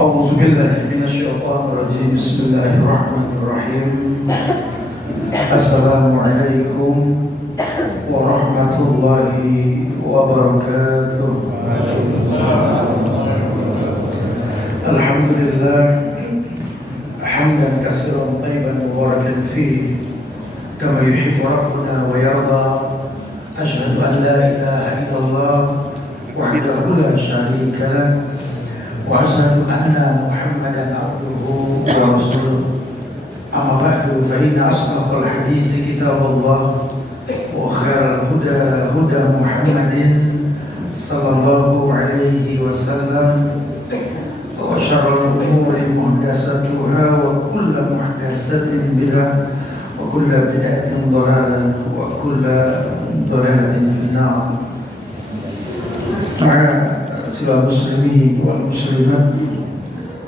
أعوذ بالله من الشيطان الرجيم بسم الله الرحمن الرحيم السلام عليكم ورحمة الله وبركاته. الحمد لله حمدا كثيرا طيبا مباركا فيه كما يحب ربنا ويرضى. أشهد أن لا إله إلا الله وحده لا شريك له وأشهد أن محمدا عبده ورسوله. أما بعد فإن أصدق الحديث كتاب الله وخير الهدى هدى محمد صلى الله عليه وسلم وشر الأمور محدثاتها وكل محدثة بدعة وكل بدعة ضلالة وكل ضلالة في النار. Sila muslimin wal muslimat,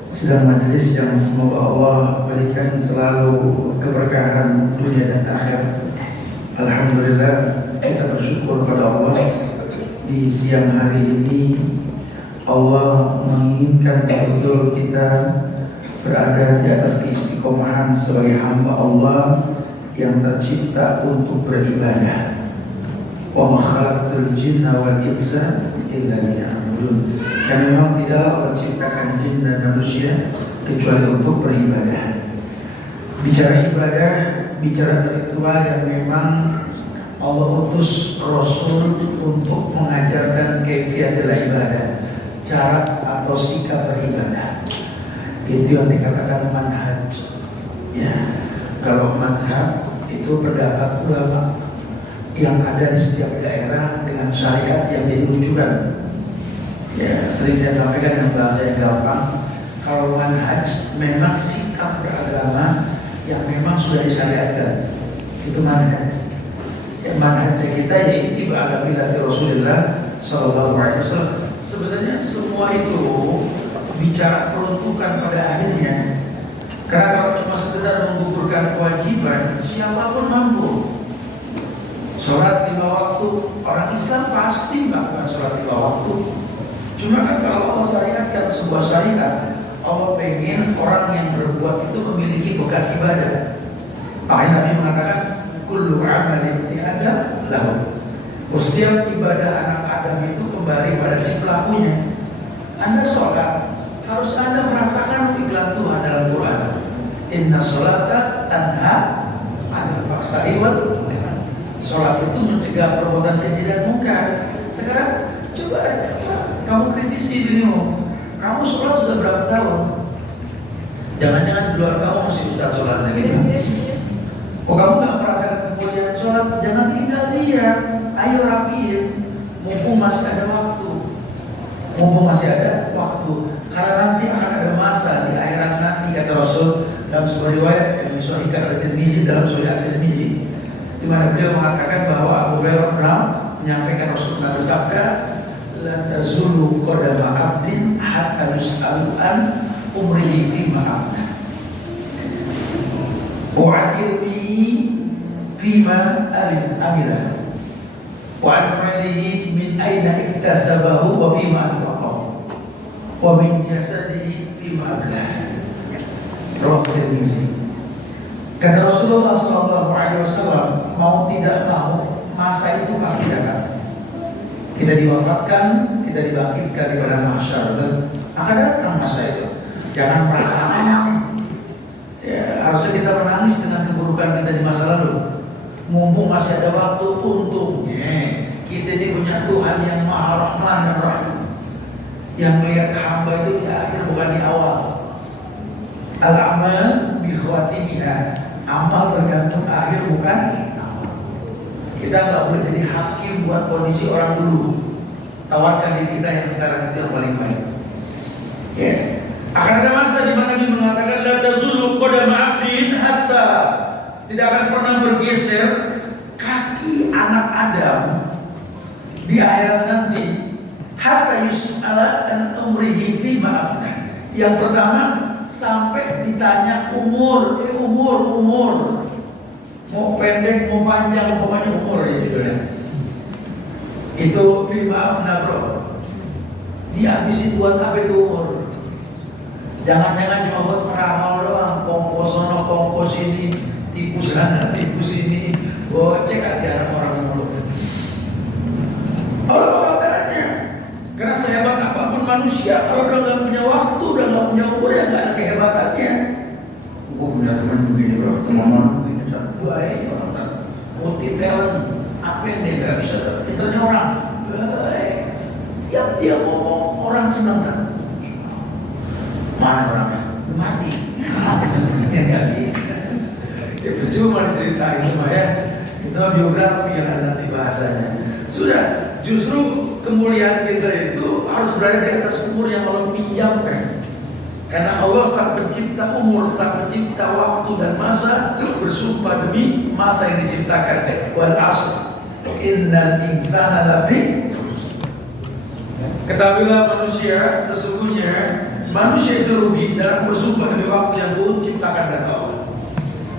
sidang majelis yang semoga Allah berikan selalu keberkahan dunia dan akhirat. Alhamdulillah, kita bersyukur pada Allah di siang hari ini Allah menginginkan betul kita berada di atas keistiqomahan sebagai hamba Allah yang tercipta untuk beribadah. Wa ma khalaqtul jinna wal insa illa liya'budun. Karena memang tidak Allah menciptakan jin dan manusia kecuali untuk beribadah. Bicara ibadah, bicara ritual yang memang Allah utus Rasul untuk mengajarkan kaifiyatul ibadah, cara atau sikap beribadah. Itu yang dikatakan manhaj. Ya, kalau mazhab itu pendapat ulama yang ada di setiap daerah dengan syariat yang jadi rujukan. Ya, sering saya sampaikan dengan bahasa yang gampang. Kalau manhaj memang sikap beragama yang memang sudah disyariatkan, itu manhaj. Ya, manhaj kita yaitu agama Rasulullah Sallallahu Alaihi Wasallam. Sebenarnya semua itu bicara peruntukan pada akhirnya. Karena kalau cuma sekedar menggugurkan kewajiban, siapapun mampu. Sholat 5 waktu, orang Islam pasti melakukan sholat 5 waktu. Cuma kan kalau Allah syariatkan sebuah syariat, Allah pengen orang yang berbuat itu memiliki bekas ibadah. Makanya Nabi mengatakan kullu amalin ibni Adam lahu. Setiap ibadah anak Adam itu kembali pada si pelakunya. Anda sholat, harus Anda merasakan iklan Tuhan dalam Quran. Inna sholata tanha 'anil fahsya'i wal munkar. Sholat itu mencegah perbuatan keji dan munkar. Sekarang coba kamu kritisi dirimu. Kamu sholat sudah berapa tahun? Jangan-jangan di luar kamu masih ustaz sholat lagi. Oh, kamu nggak merasakan kemuliaan sholat? Jangan tinggal diam. Ayo rapiin. Mumpung masih ada waktu. Mumpung masih ada waktu. Karena nanti akan ada masa di akhirat nanti, kata Rasul dalam sebuah riwayat yang disahihkan oleh Tirmidzi dalam Sahih At-Tirmidzi, di mana beliau mengatakan bahwa Abu Hurairah menyampaikan Rasulullah bersabda, la tazulu qadama 'abdin hatta yus'alu an umrihi fima afna wa 'an ilmihi fima amila wa 'an malihi min aina iktasabahu wa fima anfaqahu wa min jasadihi fima ablah. Rawahu Tirmidzi. Kata Rasulullah SAW, mau tidak mau masa itu pasti datang. Kita diwafatkan, kita dibangkitkan di padang mahsyar, dan akan datang masa itu. Jangan merasa aman. Ya, harusnya kita menangis dengan keburukan kita di masa lalu. Mumpung masih ada waktu, untungnya kita ini punya Tuhan yang Maha Rahman dan Rahim, yang melihat hamba itu di akhir bukan di awal. Al-amal bi khawatimiha. Amal tergantung akhir bukan awal. Kita nggak boleh jadi hakim buat kondisi orang dulu. Tawarkan diri kita yang sekarang itu yang paling baik. Ya. Akan ada masa di mana Nabi mengatakan la tazulu qadama 'abdin hatta, tidak akan pernah bergeser kaki anak Adam di akhirat nanti hatta yus'ala an umrihi fi ma'afna. Yang pertama sampai ditanya umur, mau pendek, mau panjang, pokoknya umur ya judulnya. Itu fi ma'afna bro. Dihabisin buat apa itu umur? Jangan-jangan cuma buat merahal doang, kongkos sono, kongkos sini, tipu sana, tipu sini, gocek aja orang mulut. Allah katanya, karena sehebat apapun manusia, kalau udah nggak punya waktu, udah nggak punya umur, ya nggak ada kehebatannya. Gue punya teman begini bro, teman begini, baik orang kan, multi talent, apa yang dia nggak bisa, pinternya orang, baik. Tiap dia ngomong orang senang kan. Mana orangnya? Mati. Ya nggak bisa. Ya percuma diceritain cuma ya. Itu biografi yang ada nanti bahasanya. Sudah, justru kemuliaan kita itu harus berada di atas umur yang Allah pinjamkan. Karena Allah sang pencipta umur, sang pencipta waktu dan masa, bersumpah demi masa yang diciptakan. Wal asr, innal insana lafi. Ketahuilah manusia, sesungguhnya manusia itu rugi dalam bersumpah demi waktu yang Ku ciptakan, kata Allah.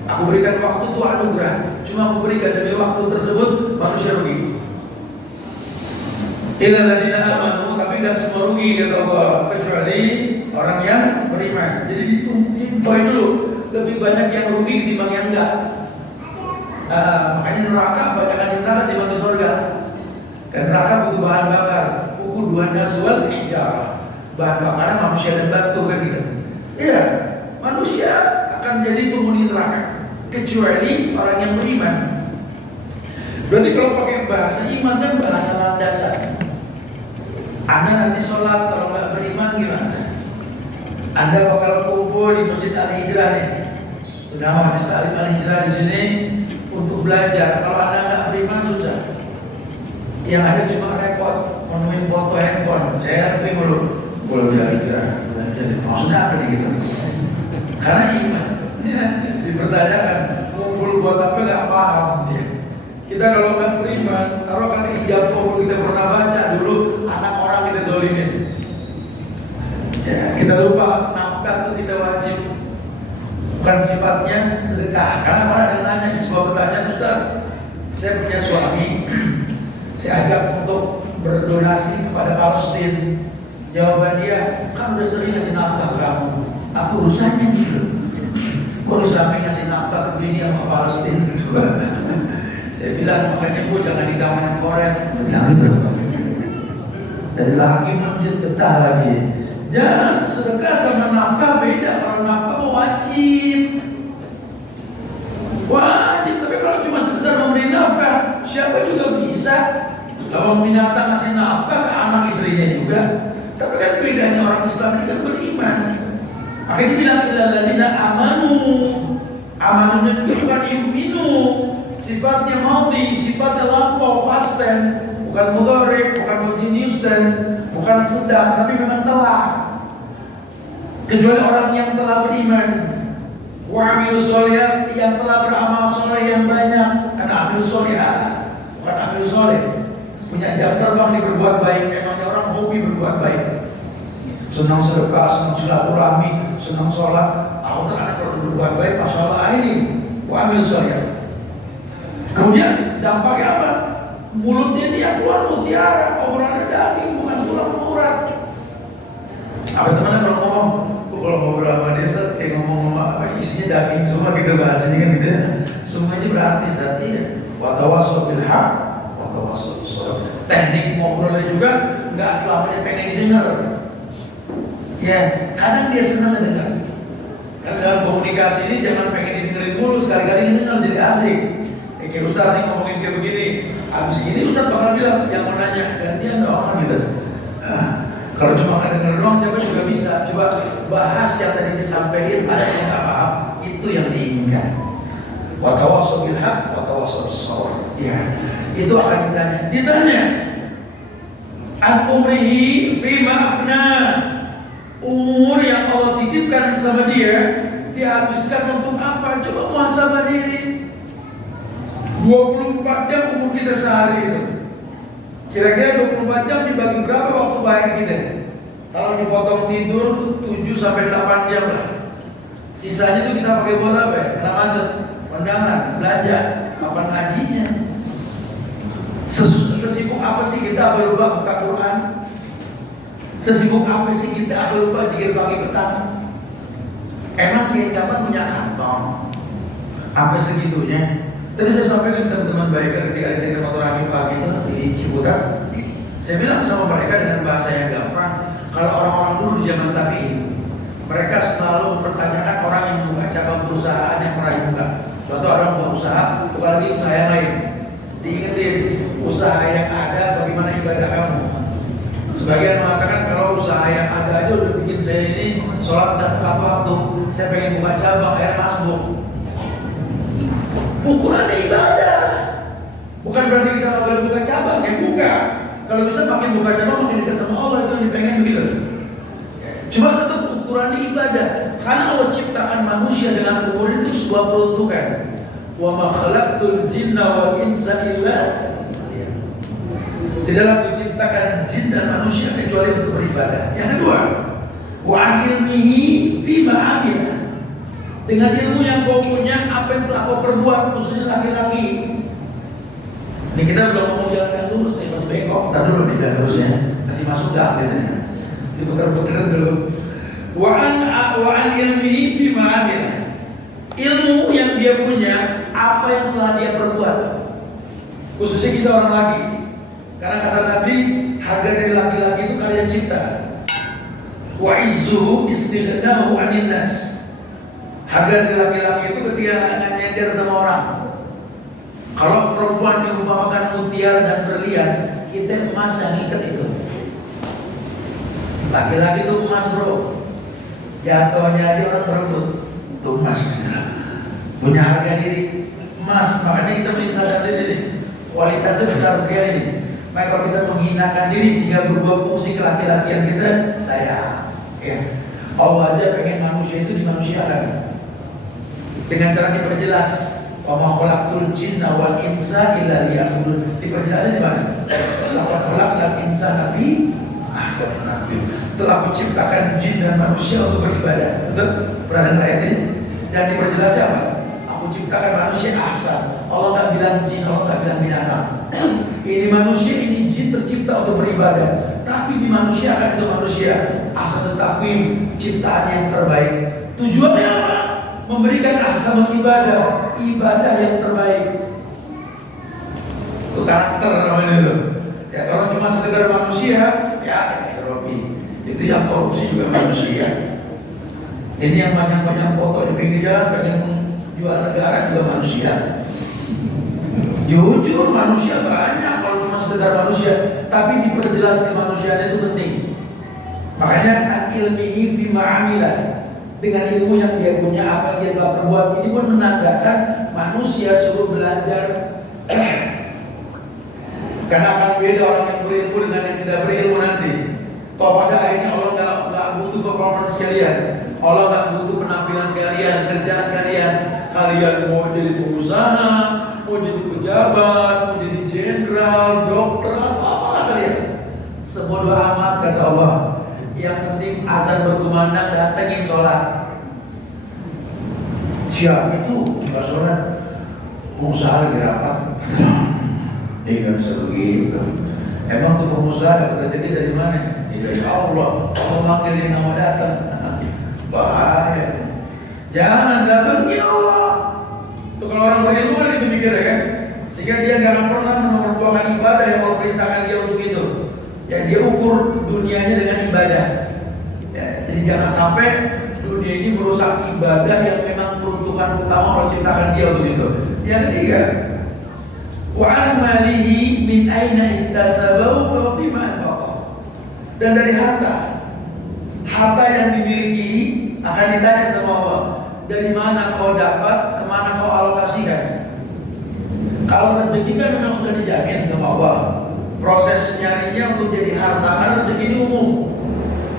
Aku berikan waktu itu anugerah, cuma aku berikan demi waktu tersebut manusia rugi. Illal ladzina amanu, tapi tidak semua rugi, kata Allah, kecuali orang yang beriman. Jadi poin dulu, lebih banyak yang rugi ketimbang yang enggak. Makanya neraka banyak di neraka dibanding di surga. Dan neraka butuh bahan bakar, uquduhan nas wal hijarah. Bahan bakaran manusia dan batu kan gitu. Iya, manusia akan jadi penghuni neraka kecuali orang yang beriman. Berarti kalau pakai bahasa iman kan bahasa landasan. Anda nanti sholat kalau nggak beriman gimana? Anda bakal kumpul di Masjid Al-Hijrah nih. Sudah Masjid Al-Hijrah di sini untuk belajar. Kalau Anda nggak beriman susah. Yang ada cuma rekod, menemuin foto handphone. Saya lebih mulu. Boleh belajar, maksudnya apa nih gitu? Karena iman, ya, dipertanyakan, ngumpul buat apa nggak paham dia. Kita kalau nggak beriman, taruh kan hijab kabul kita pernah baca dulu, anak orang kita zolimin. Ya, kita lupa nafkah itu kita wajib, bukan sifatnya sedekah. Karena ada yang nanya di sebuah pertanyaan, Ustaz, saya punya suami, saya ajak untuk berdonasi kepada Palestina. Jawaban dia, kan udah sering ngasih nafkah kamu. Apa urusannya gitu? Kok lu sampai ngasih nafkah ke bini sama Palestina gitu? Saya bilang, makanya gue jangan di kawanan koren. Bilang itu. Dari laki menjadi betah lagi. Jangan sedekah sama nafkah beda. Kalau nafkah mau wajib. Wajib, tapi kalau cuma sekedar memberi nafkah, siapa juga bisa. Kalau binatang ngasih nafkah ke anak istrinya juga. Tapi kan bedanya orang Islam ini kan beriman. Makanya dibilang illal ladzina amanu. Amanunya juga bukan yu'minu. Sifatnya maudhi, sifatnya lampau, past tense, bukan mudhari, bukan continuous tense, bukan sedang, tapi memang telah. Kecuali orang yang telah beriman. Wa amilus sholihat, yang telah beramal soleh yang banyak. Karena amilus sholihat, bukan amilus soleh. Punya jam terbang di berbuat baik. Memangnya orang hobi berbuat baik, senang sedekah, senang silaturahmi, senang sholat. Tahu kan kalau berbuat baik, masya Allah ini wamil sholihat. Kemudian dampaknya apa? Mulutnya dia keluar mutiara, obrolannya daging, bukan tulang urat. Apa temannya kalau ngomong, kalau ngobrol sama dia, kayak ngomong apa isinya daging semua gitu bahasanya kan gitu ya. Semuanya berarti tadi ya. Wa tawassaw bil haq, wa tawassaw bis sabr. Teknik ngobrolnya juga nggak selamanya pengen didengar. Ya, kadang dia senang dengar. Karena dalam komunikasi ini jangan pengen didengerin mulu, sekali-kali dengar jadi asik. Kayak Ustaz nih ngomongin kayak begini, habis ini Ustaz bakal bilang yang mau nanya gantian dong gitu. Kalau cuma denger doang siapa juga bisa. Coba bahas yang tadi disampaikan, ada yang nggak paham, itu yang diinginkan. Wa tawassaw bil haq, wa tawassaw bis sabr. Ya, itu akan ditanya an umrihi fi ma'afna. Umur yang Allah titipkan sama dia dihabiskan untuk apa? Coba muhasabah diri. 24 jam umur kita sehari itu. Kira-kira 24 jam dibagi berapa waktu baik kita? Kalau dipotong tidur 7 sampai 8 jam lah. Sisanya itu kita pakai buat apa ya? Kena macet, kondangan, belanja, kapan ngajinya. Sesibuk apa sih kita lupa buka Quran? Sesibuk apa sih kita lupa jikir pagi petang? Emang Kiai Kapan punya kantong? Apa segitunya? Tadi saya sampaikan ke teman-teman baik ketika ada di motor kami pagi itu di Ciputat. Saya bilang sama mereka dengan bahasa yang gampang, kalau orang-orang dulu di zaman tabi'in, mereka selalu mempertanyakan orang yang membuka cabang perusahaan yang pernah dibuka. Contoh orang buka usaha, buka lagi usaha yang lain. Diingetin usaha yang ada, bagaimana ibadah kamu. Sebagian mengatakan kalau usaha yang ada aja udah bikin saya ini sholat dan tepat waktu. Saya pengen buka cabang, akhirnya masbuk. Ukurannya ibadah. Bukan berarti kita nggak boleh buka cabang, ya buka. Kalau bisa makin buka cabang makin dekat sama Allah, itu yang pengen begitu. Cuma tetap ukurannya ibadah. Karena Allah ciptakan manusia dengan umur itu sebuah peruntukan. Wa ma khalaqtul jinna wal insa illa. Tidaklah diciptakan jin dan manusia kecuali untuk beribadah. Yang kedua, wa ilmihi fima amila. Dengan ilmu yang kau punya, apa yang telah kau perbuat, khususnya laki-laki. Ini kita belum ngomong jalan yang lurus nih, masih bengkok. Ntar dulu nih jalan lurusnya, masih masuk dah gitu. Diputar-putar dulu. Wa ilmihi fima amila. Ilmu yang dia punya, apa yang telah dia perbuat. Khususnya kita orang laki. Karena kata Nabi, harga dari laki-laki itu karya cipta. Wa izzuhu istighnahu 'anil nas. Harga dari laki-laki itu ketika nggak nyender sama orang. Kalau perempuan diumpamakan mutiara dan berlian, kita emas yang ikat itu. Laki-laki itu emas bro. Jatuhnya aja orang berebut. Itu emas. Punya harga diri emas. Makanya kita mesti sadar diri. Kualitasnya besar sekali ini. Maka kalau kita menghinakan diri sehingga berubah fungsi kelaki-lakian kita, saya ya. Allah aja pengen manusia itu dimanusiakan dengan cara diperjelas. Wa ma khalaqtul jinna wal insa illa liya'budun. Diperjelasnya di mana? Laqad khalaqnal insana fi ahsani taqwim. Telah menciptakan jin dan manusia untuk beribadah. Betul? Pernah dengar ayat ini? Dan diperjelasnya apa? Aku ciptakan manusia ahsan. Allah tak bilang jin, Allah tak bilang binatang. Ini manusia, ini jin tercipta untuk beribadah. Tapi dimanusiakan itu manusia ahsan taqwim, ciptaan yang terbaik. Tujuannya apa? Memberikan ahsan ibadah, ibadah yang terbaik. Itu karakter namanya itu. Ya kalau cuma sekedar manusia, ya Robi. Itu yang korupsi juga manusia. Ini yang banyak-banyak foto di pinggir jalan pengen jual negara juga manusia. Jujur manusia banyak kalau cuma sekedar manusia, tapi diperjelas kemanusiaan itu penting. Makanya ilmihi fima amila. Dengan ilmu yang dia punya, apa yang dia telah perbuat, ini pun menandakan manusia suruh belajar. Karena akan beda orang yang berilmu dengan yang tidak berilmu nanti. Toh pada akhirnya Allah nggak butuh performance kalian. Allah nggak butuh penampilan kalian, kerjaan kalian. Kalian mau jadi pengusaha, mau jadi pejabat, mau jadi jenderal, dokter, atau apa kalian. Sebodoh amat kata Allah. Yang penting azan berkumandang, datengin sholat. Siap itu nggak sholat, pengusaha lagi rapat. Nggak bisa begitu. Emang tuh pengusaha dapat rezeki dari mana? Dari Allah. Allah manggilin nama datang. Bahaya. Jangan datengin Allah. Tuh kalau orang berilmu kan itu mikir kan, sehingga dia nggak akan pernah menomorduakan ibadah yang Allah perintahkan dia untuk itu. Ya dia ukur dunianya dengan ibadah. Ya, jadi jangan sampai dunia ini merusak ibadah yang memang peruntukan utama Allah ciptakan dia untuk itu. Yang ketiga, wa an malihi min aina iktasabahu wa bima anfaqa. Dan dari harta yang dimiliki akan ditanya sama Allah, dari mana kau dapat, kemana kau alokasikan. Kalau rezeki kan memang sudah dijamin sama Allah. Proses nyarinya untuk jadi harta, karena rezeki ini umum.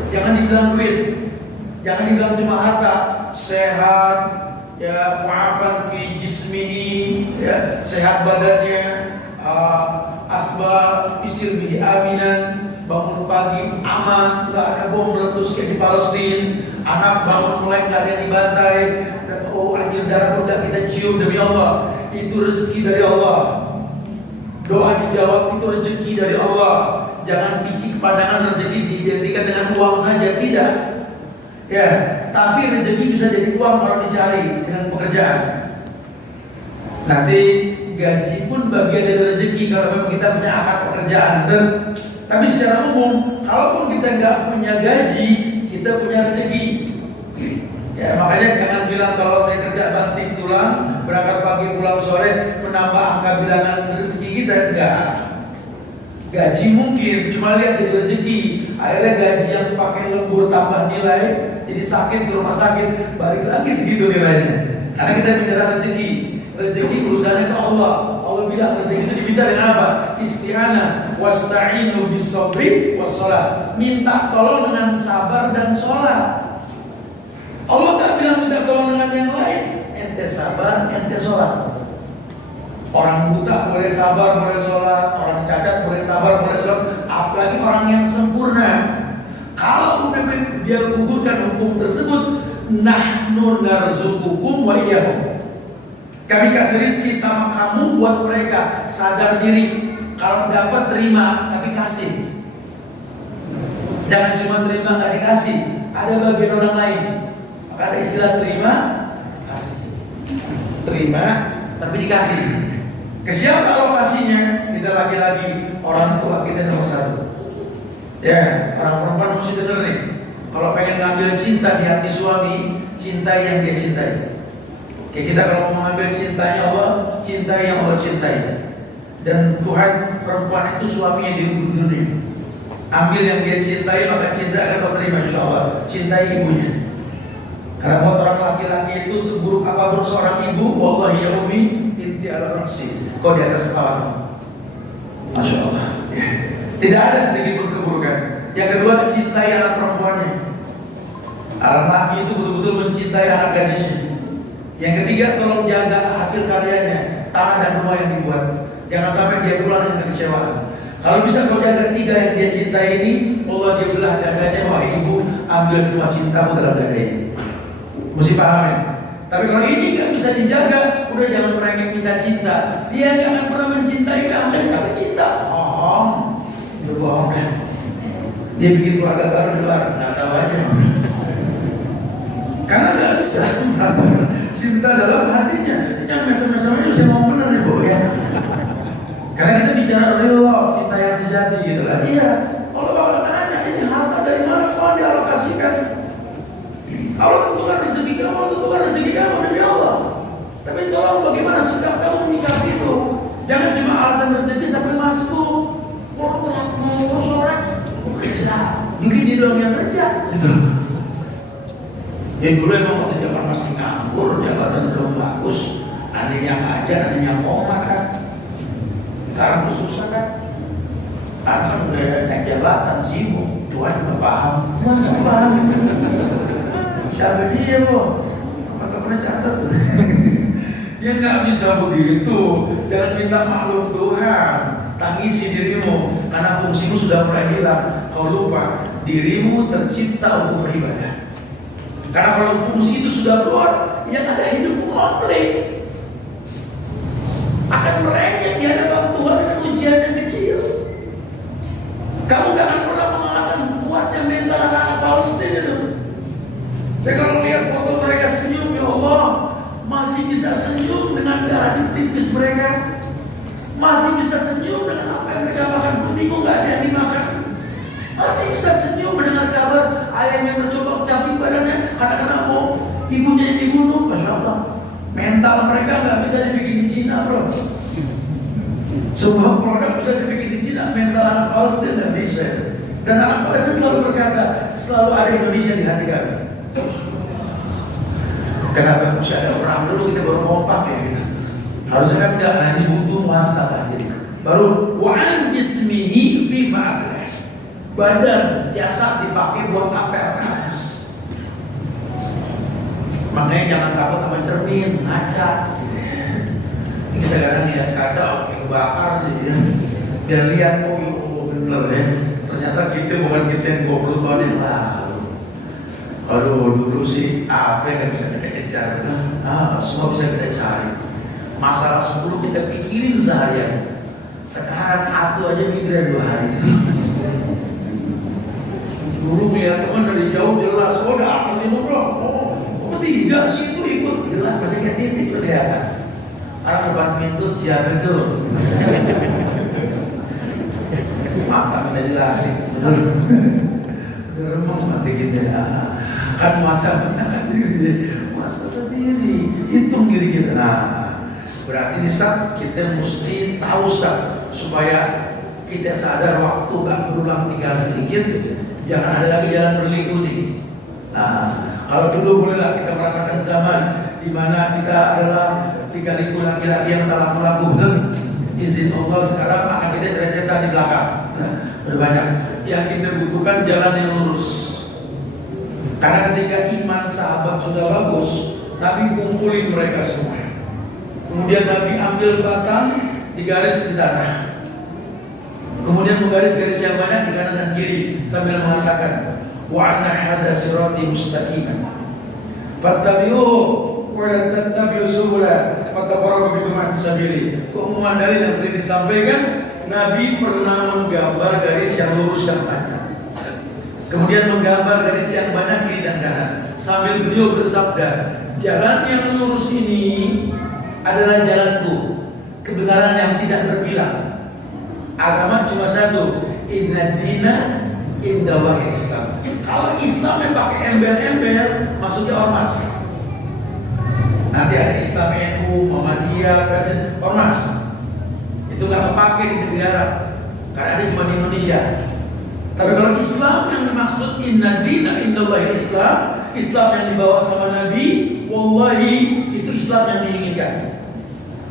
Jangan dibilang duit, jangan dibilang cuma harta. Sehat, ya mu'afan fi jismihi, ya sehat badannya, asbab isir bihi aminan, bangun pagi aman, nggak ada bom meletus kayak di Palestina. Anak bangun mulai nggak ada yang dibantai, dan oh anjir darah udah kita cium demi Allah. Itu rezeki dari Allah. Doa dijawab itu rezeki dari Allah. Jangan picik pandangan rezeki diidentikan dengan uang saja, tidak. Ya, tapi rezeki bisa jadi uang kalau dicari dengan pekerjaan. Nanti gaji pun bagian dari rezeki kalau memang kita punya akar pekerjaan. Tapi secara umum, kalaupun kita nggak punya gaji, kita punya rezeki. Ya, makanya jangan bilang kalau saya kerja banting tulang, berangkat pagi pulang sore, menambah angka bilangan rezeki kita. Enggak. Gaji mungkin, cuma lihat dari rezeki. Akhirnya gaji yang pakai lembur tambah nilai, jadi sakit ke rumah sakit, balik lagi segitu nilainya. Karena kita bicara rezeki. Rezeki urusannya ke Allah. Allah bilang rezeki itu diminta dengan apa? Isti'anah, wasta'inu bis-sabri was-shalah. Minta tolong dengan sabar dan sholat. Allah tak bilang minta tolong dengan yang lain. Ente sabar, ente sholat. Orang buta boleh sabar, boleh sholat. Orang cacat boleh sabar, boleh sholat. Apalagi orang yang sempurna. Kalau udah dia gugurkan hukum tersebut, nahnu narzuqukum wa iyyahum. Kami kasih rezeki sama kamu buat mereka. Sadar diri. Kalau dapat terima, tapi kasih. Jangan cuma terima nggak dikasih. Ada bagian orang lain. Maka ada istilah terima, kasih. Terima, tapi dikasih. Ke siapa alokasinya? Kita lagi-lagi orang tua kita nomor satu. Ya, orang perempuan mesti denger nih. Kalau pengen ngambil cinta di hati suami, cintai yang dia cintai. Kayak kita kalau mau ngambil cintanya Allah, cintai yang Allah cintai. Dan Tuhan perempuan itu suaminya di dunia. Ambil yang dia cintai, maka cinta akan kau terima insya Allah. Cintai ibunya. Karena buat orang laki-laki itu seburuk apapun seorang ibu, wallahi ya ummi, inti ala raksi. Kau di atas kepala. Masya Allah. Ya. Tidak ada sedikit pun keburukan. Yang kedua, cintai anak perempuannya. Anak laki itu betul-betul mencintai anak gadisnya. Yang ketiga, tolong jaga hasil karyanya, tanah dan rumah yang dibuat. Jangan sampai dia pulang dengan kekecewaan. Kalau bisa kau jaga tiga yang dia cintai ini, Allah dia belah dadanya, wah ibu ambil semua cintamu dalam dada ini. Mesti paham ya. Tapi kalau ini nggak bisa dijaga, udah jangan merengek minta cinta. Dia nggak akan pernah mencintai kamu, tapi cinta bohong, itu bohong ya. Dia bikin keluarga baru di luar, nggak tahu aja. Karena nggak bisa merasakan cinta dalam hatinya. Yang mesem-mesemnya bisa mau bener nih bu ya. Karena kita bicara real love, cinta yang sejati gitu lah. Iya, kalau bakal tanya ini harta dari mana kau dialokasikan? Allah tentukan rezeki kamu, Allah tentukan rezeki kamu demi Allah. Tapi tolong bagaimana sikap kamu menyikapi itu? Jangan cuma alasan rezeki sampai masuk. Mau sholat, mau kerja. Mungkin di doang yang kerja. Gitu. Yang dulu emang waktu zaman masih nganggur, jabatan belum bagus. Ada yang ajar, ada yang koma kan. Sekarang susah kan. Karena kan udah naik jabatan sibuk. Tuhan juga paham. Tuhan juga paham. Siapa dia bu? Apakah pernah catat? Ya nggak bisa begitu. Jangan minta maklum Tuhan. Tangisi dirimu. Karena fungsimu sudah mulai hilang. Kau lupa dirimu tercipta untuk beribadah. Karena kalau fungsi itu sudah keluar, yang ada hidupmu komplit. Akan merengek di hadapan Tuhan dengan ujian yang kecil. Kamu gak akan pernah mengalahkan kuatnya mental anak-anak Palestina itu. Saya kalau lihat foto mereka senyum, ya Allah, masih bisa senyum dengan darah di tipis mereka. Masih bisa senyum dengan apa yang mereka makan. Minggu gak ada yang dimakan. Masih bisa senyum mendengar kabar ayahnya mencoba caping badannya karena kena bom, ibunya yang dibunuh. Masya Allah. Mental mereka nggak bisa dibikin di Cina, bro. Sebuah produk bisa dibikin di Cina, mental anak Palestina nggak bisa. Dan anak Palestina selalu berkata, selalu ada Indonesia di hati kami. Kenapa masih ada perang dulu kita baru kompak ya gitu. Harusnya kan tidak, nah ini butuh masalah gitu. Baru wa'an jismihi fi ma'alah. Badan, jasad dipakai buat apa harus. Makanya jangan takut sama cermin, ngaca. Ini kita kadang lihat kaca, oke kebakar sih ya. Biar lihat, oh bener ya. Ternyata kita bukan kita yang 20 tahun yang lalu. Aduh, dulu sih apa yang bisa kita kejar? Semua bisa kita cari. Masalah 10 kita pikirin seharian. Sekarang atu aja pikiran 2 hari. Guru melihat teman dari jauh jelas, oh udah apa sih bro? Oh tidak, situ ikut jelas masih kayak titik kelihatan. Orang depan pintu siapa itu? Maka udah jelasin, remong mati kita. Kan masa diri, hitung diri kita. Nah, berarti di saat kita mesti tahu supaya kita sadar waktu gak berulang tinggal sedikit. Jangan ada lagi jalan berliku nih. Nah, kalau dulu bolehlah kita merasakan zaman di mana kita adalah liku laki-laki yang telah melakukan izin Allah. Sekarang anak kita cerita di belakang. Udah banyak. Yang kita butuhkan jalan yang lurus. Karena ketika iman sahabat sudah bagus, Nabi kumpulin mereka semua. Kemudian Nabi ambil batang digaris di tanah. Kemudian menggaris garis yang banyak di kanan dan kiri sambil mengatakan, wa anna hadza sirati mustaqiman fattabi'uhu wa la tattabi'us subula fatafarraqu bikum an sabili. Keumuman dalil yang tadi disampaikan, Nabi pernah menggambar garis yang lurus dan panjang. Kemudian menggambar garis yang banyak kiri dan kanan sambil beliau bersabda, jalan yang lurus ini adalah jalanku, kebenaran yang tidak terbilang. Agama cuma satu, inna dina indallahi Islam. Kalau Islamnya pakai embel-embel, maksudnya ormas. Nanti ada Islam NU, Muhammadiyah, ormas. Itu nggak kepake di negara, karena ada cuma di Indonesia. Tapi kalau Islam yang dimaksud inna dina indallahi Islam, Islam yang dibawa sama Nabi, wallahi itu Islam yang diinginkan.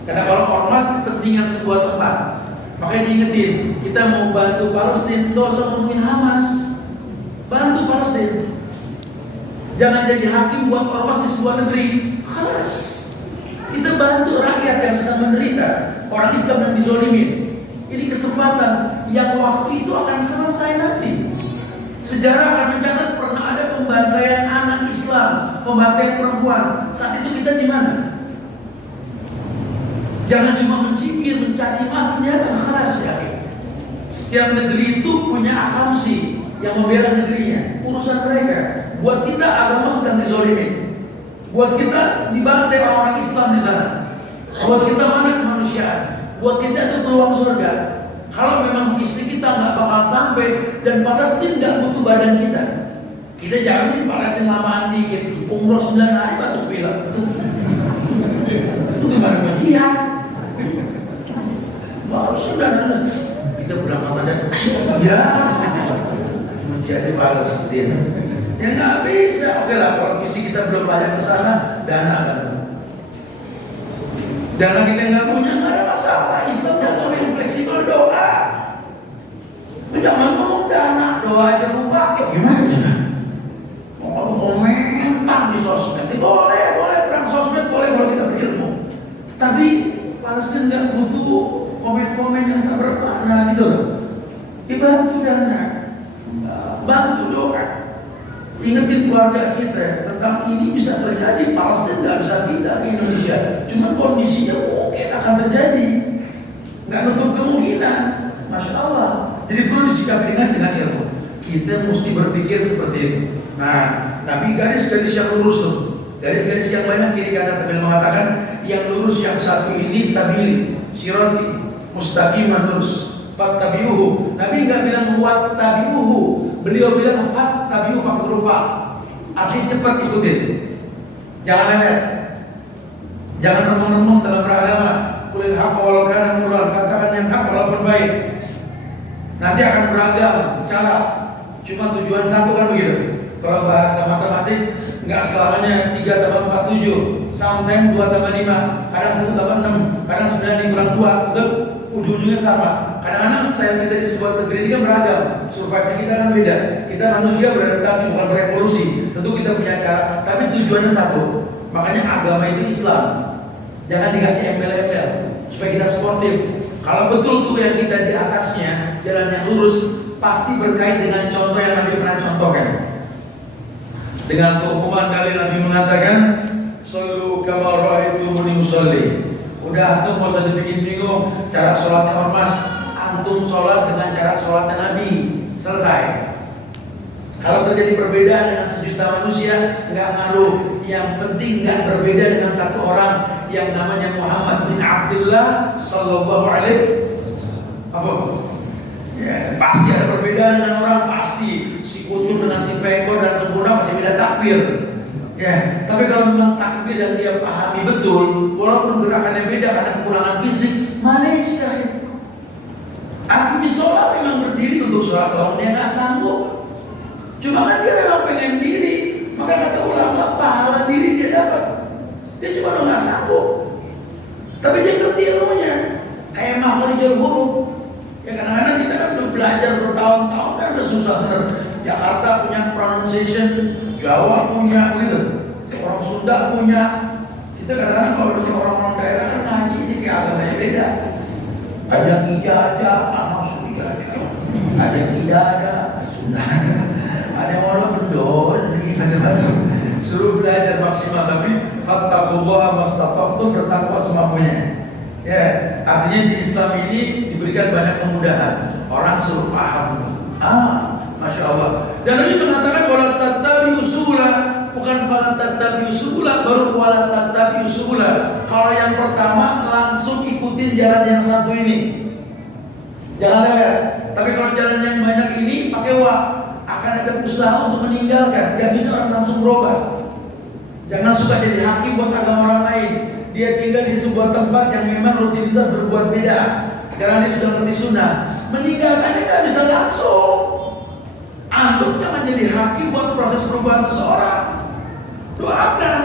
Karena kalau ormas kepentingan sebuah tempat. Makanya diingetin, kita mau bantu Palestina, nggak usah ngomongin Hamas. Bantu Palestina. Jangan jadi hakim buat ormas di sebuah negeri. Khalas. Kita bantu rakyat yang sedang menderita, orang Islam yang dizolimin. Ini kesempatan yang waktu itu akan selesai nanti. Sejarah akan mencatat pernah ada pembantaian anak Islam, pembantaian perempuan. Saat itu kita di mana? Jangan cuma mencibir, mencaci maki, jangan keras ya. Setiap negeri itu punya akamsi yang membela negerinya, urusan mereka. Buat kita agama sedang dizolimi. Buat kita dibantai orang-orang Islam di sana. Buat kita mana kemanusiaan? Buat kita itu peluang surga. Kalau memang visi kita nggak bakal sampai dan Palestina nggak butuh badan kita, kita jangan Palestina lamaan dikit. Umroh 9 hari batuk bilang itu gimana dia? Baru sudah kita pulang ke Ramadan, ya menjadi Palestina. Ya nggak bisa. Oke lah, kalau visi kita belum banyak ke sana, dana kan. Dana kita nggak punya, nggak ada masalah. Islam agama yang fleksibel, doa. Jangan ngomong dana, doa aja lupa. Ya gimana jangan? Mau komentar di sosmed, boleh perang sosmed, boleh kalau kita berilmu. Tapi Palestina nggak butuh komen-komen yang tak bermakna gitu loh. Dibantu dana, bantu doa. Ingetin keluarga kita tentang ini bisa terjadi. Palestina nggak bisa pindah ke Indonesia. Cuma kondisinya mungkin akan terjadi. Nggak nutup kemungkinan. Masya Allah. Jadi perlu disikapi dengan ilmu. Kita mesti berpikir seperti itu. Nah, Nabi garis-garis yang lurus tuh. Garis-garis yang banyak kiri kanan sambil mengatakan yang lurus yang satu ini sabili, sirati, mustaqiman lurus. Fattabi'uhu. Nabi nggak bilang wattabi'uhu. Beliau bilang fattabi'uhu pakai huruf fa. Artinya cepat ikutin. Jangan lelet. Jangan remong-remong dalam beragama. Qulil haqqa walau kana murran. Katakan yang hak walaupun baik. Nanti akan beragam cara. Cuma tujuan satu kan begitu. Kalau bahasa matematik nggak selamanya 3 tambah 4 7. Sometimes 2 tambah 5. Kadang 1 tambah 6. Kadang 9 dikurang 2. Betul? Ujung-ujungnya sama. Kadang-kadang style kita di sebuah negeri ini kan beragam. Survive-nya kita kan beda. Kita manusia beradaptasi bukan berevolusi. Tentu kita punya cara, tapi tujuannya satu. Makanya agama itu Islam. Jangan dikasih embel-embel supaya kita sportif. Kalau betul tuh yang kita di atasnya jalan yang lurus, pasti berkait dengan contoh yang Nabi pernah contohkan. Dengan keumuman dari Nabi mengatakan, "Shallu kama ra'aitumuni usolli." Udah, antum gak usah dibikin bingung cara sholatnya ormas. Antum sholat dengan cara sholatnya Nabi. Selesai. Kalau terjadi perbedaan dengan sejuta manusia, nggak ngaruh. Yang penting nggak berbeda dengan satu orang yang namanya Muhammad bin Abdullah Sallallahu Alaihi Wasallam. Ya, pasti ada perbedaan dengan orang, pasti. Si kutu dengan si pekor dan sempurna masih beda takbir. Ya, tapi kalau memang takbir yang dia pahami betul, walaupun gerakannya beda karena kekurangan fisik, Malaysia. Akim sholat memang berdiri untuk sholat, kalau dia nggak sanggup. Cuma kan dia memang pengen diri, maka kata ulama pahala diri dia dapat. Dia cuma nggak sanggup. Tapi dia ngerti ilmunya, kayak makhorijul huruf. Ya kadang-kadang kita kan udah belajar bertahun-tahun kan udah susah bener. Jakarta punya pronunciation, Jawa punya gitu, orang Sunda punya. Kita kadang-kadang kalau dengan orang-orang daerah kan ngaji ini kayak agamanya beda. Ada ijazah, anak ijazah. Ada tidak ada, Sunda. Ada yang orang bendol, macam-macam. Suruh belajar maksimal, tapi fattaqullaha mastata'tum, bertakwa semampunya. Ya, artinya di Islam ini diberikan banyak kemudahan. Orang suruh paham. Masya Allah. Dan Nabi mengatakan wala tattabi'u subula, bukan fala tattabi'u subula, baru wala tattabi'u subula. Kalau yang pertama langsung ikutin jalan yang satu ini. Jangan lihat. Tapi kalau jalan yang banyak ini pakai akan ada usaha untuk meninggalkan. Gak bisa orang langsung berubah. Jangan suka jadi hakim buat agama orang lain. Dia tinggal di sebuah tempat yang memang rutinitas berbuat beda. Sekarang dia sudah ngerti sunnah, meninggalkannya gak bisa langsung. Antum jangan jadi hakim buat proses perubahan seseorang. Doakan,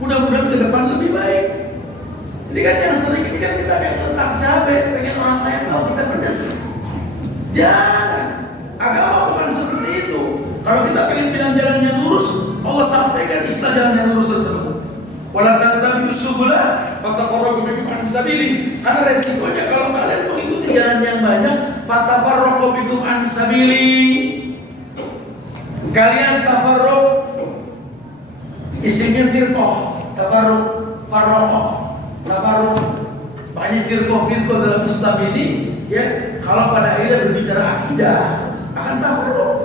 mudah-mudahan ke depan lebih baik. Jadi kan yang sering ini kan kita pengen letak cabai, pengen orang lain tahu kita pedes. Jangan. Agama bukan seperti itu. Kalau kita pengen bilang jalan yang lurus, Allah sampaikan istilah jalan yang lurus tersebut. Wala tattabi'u subula fatafarraqu bikum an sabili. Karena resikonya kalau kalian mengikuti jalan yang banyak, fatafarraqu bikum an sabili. Kalian tafarruq, isimnya firqah, tafarruq, farraqah, tafarruq. Banyak firqah dalam Islam ini, ya. Kalau pada akhirnya berbicara akidah, akan tafarruq.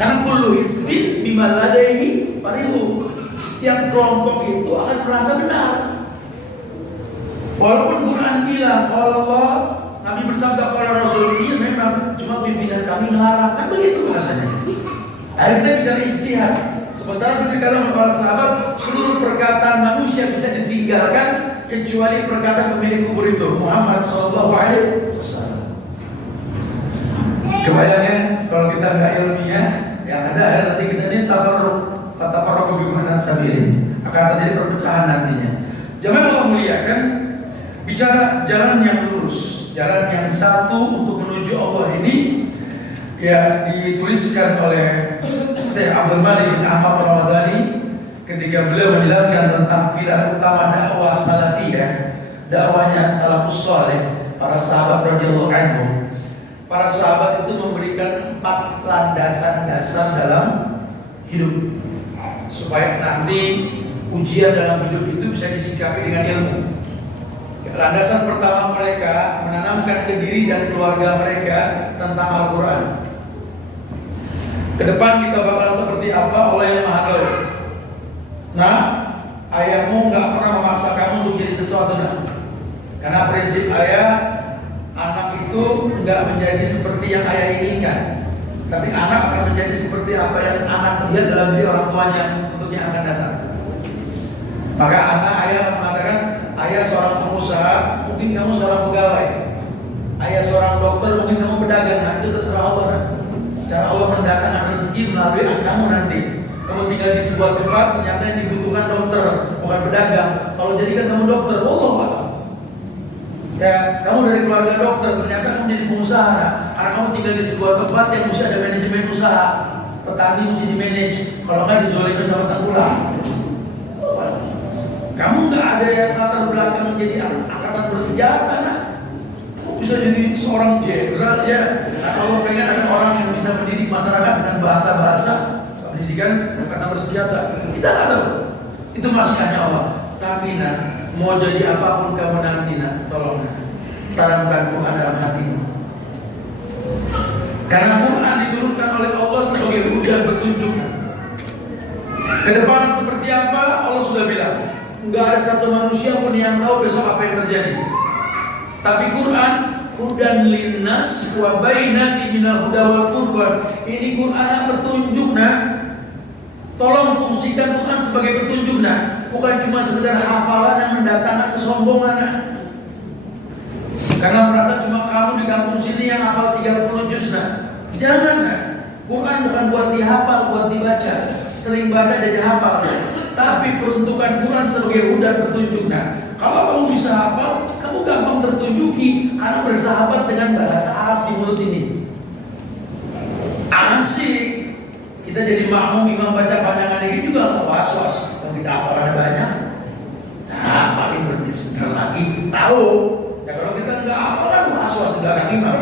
Karena kullu hizbin bima ladaihi farihun. Setiap kelompok itu akan merasa benar. Walaupun Quran bilang kalau Allah, Nabi bersabda kalau Rasul, iya memang cuma pimpinan kami ngelarang, kan begitu bahasanya. Akhirnya kita bicara ijtihad. Sementara berbicara sama para sahabat, seluruh perkataan manusia bisa ditinggalkan kecuali perkataan pemilik kubur itu, Muhammad Sallallahu Alaihi Wasallam. Kebayangnya kalau kita nggak ilmiah, yang ada nanti kita ini tafarruq. Fatafarraqu bikum an sabili, akan terjadi perpecahan nantinya. Jangan Allah muliakan, bicara jalan yang lurus, jalan yang satu untuk menuju Allah ini, ya dituliskan oleh Syekh Abdul Malik bin Ahmad Al-Madani ketika beliau menjelaskan tentang pilar utama dakwah salafiyah, dakwahnya salafus saleh, para sahabat radhiyallahu anhum. Para sahabat itu memberikan 4 landasan dasar dalam hidup, supaya nanti ujian dalam hidup itu bisa disikapi dengan ilmu. Landasan pertama mereka menanamkan ke diri dan keluarga mereka tentang Al-Quran. Ke depan kita bakal seperti apa, Allah yang Maha Tahu. Nah, ayahmu nggak pernah memaksa kamu untuk jadi sesuatu, nah. Karena prinsip ayah, anak itu nggak menjadi seperti yang ayah inginkan. Tapi anak akan menjadi seperti apa yang anak lihat dalam diri orang tuanya untuk yang akan datang. Maka anak ayah mengatakan, ayah seorang pengusaha, mungkin kamu seorang pegawai. Ayah seorang dokter, mungkin kamu pedagang. Nah itu terserah Allah. Cara Allah mendatangkan rezeki melalui kamu nanti. Kamu tinggal di sebuah tempat, ternyata yang dibutuhkan dokter, bukan pedagang. Kalau jadikan kamu dokter, Allah Allah. Ya, kamu dari keluarga dokter, ternyata kamu jadi pengusaha. Karena kamu tinggal di sebuah tempat yang mesti ada manajemen usaha. Petani mesti di-manage, kalau nggak dizolimi sama tengkulak. Kamu nggak ada yang latar belakang menjadi angkatan bersenjata, nah. Kamu bisa jadi seorang jenderal ya. Nah, kalau pengen ada orang yang bisa mendidik masyarakat dengan bahasa-bahasa pendidikan angkatan bersenjata, kita nggak tahu. Itu masih hanya Allah. Tapi nah, mau jadi apapun kamu nanti, nah, tolong tanamkan Quran dalam hatimu. Karena Quran diturunkan oleh Allah sebagai sebagai hujan petunjuk. Ke depan seperti apa Allah sudah bilang. Enggak ada satu manusia pun yang tahu besok apa yang terjadi. Tapi Quran hudan linnas wa bainatin minal huda wal furqan. Ini Quran petunjuk nah. Tolong fungsikan Quran sebagai petunjuk nah, bukan cuma sekedar hafalan yang mendatangkan kesombongan nah. Karena merasa cuma kamu di kampung sini yang hafal 30 juz nah. Jangan nah. Quran bukan buat dihafal, buat dibaca. Sering baca jadi hafal nah. Tapi peruntukan Quran sebagai hudan petunjuk nah. Kalau kamu bisa hafal, kamu gampang tertunjuki karena bersahabat dengan bahasa Arab di mulut ini. Asik. Kita jadi makmum imam baca panjangan ini juga nggak was-was. Kalau kita hafalannya banyak, nah paling berhenti sebentar lagi tahu. Ya kalau kita nggak hafalan was-was nggak akan imam.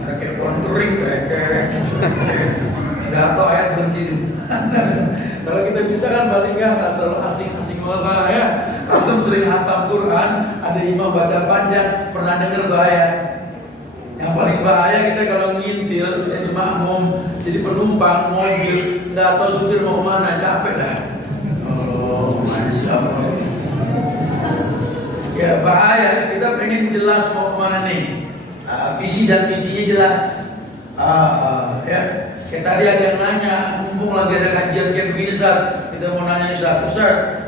Ada kayak pohon kering, kayak nggak tahu ayat berhenti itu. Kalau kita bisa kan paling nggak terlalu asing-asing banget ya. Antum sering hatam Quran, ada imam baca panjang, pernah dengar bahaya? Yang paling bahaya kita kalau ngintil, jadi makmum, jadi penumpang mobil, nggak tahu supir mau kemana, capek dah. Oh, masya Allah. Ya bahaya, kita pengen jelas mau kemana nih. Visi dan misinya jelas. Ya, kayak tadi ada yang nanya, mumpung lagi ada kajian kayak begini Ustaz, kita mau nanya Ustaz,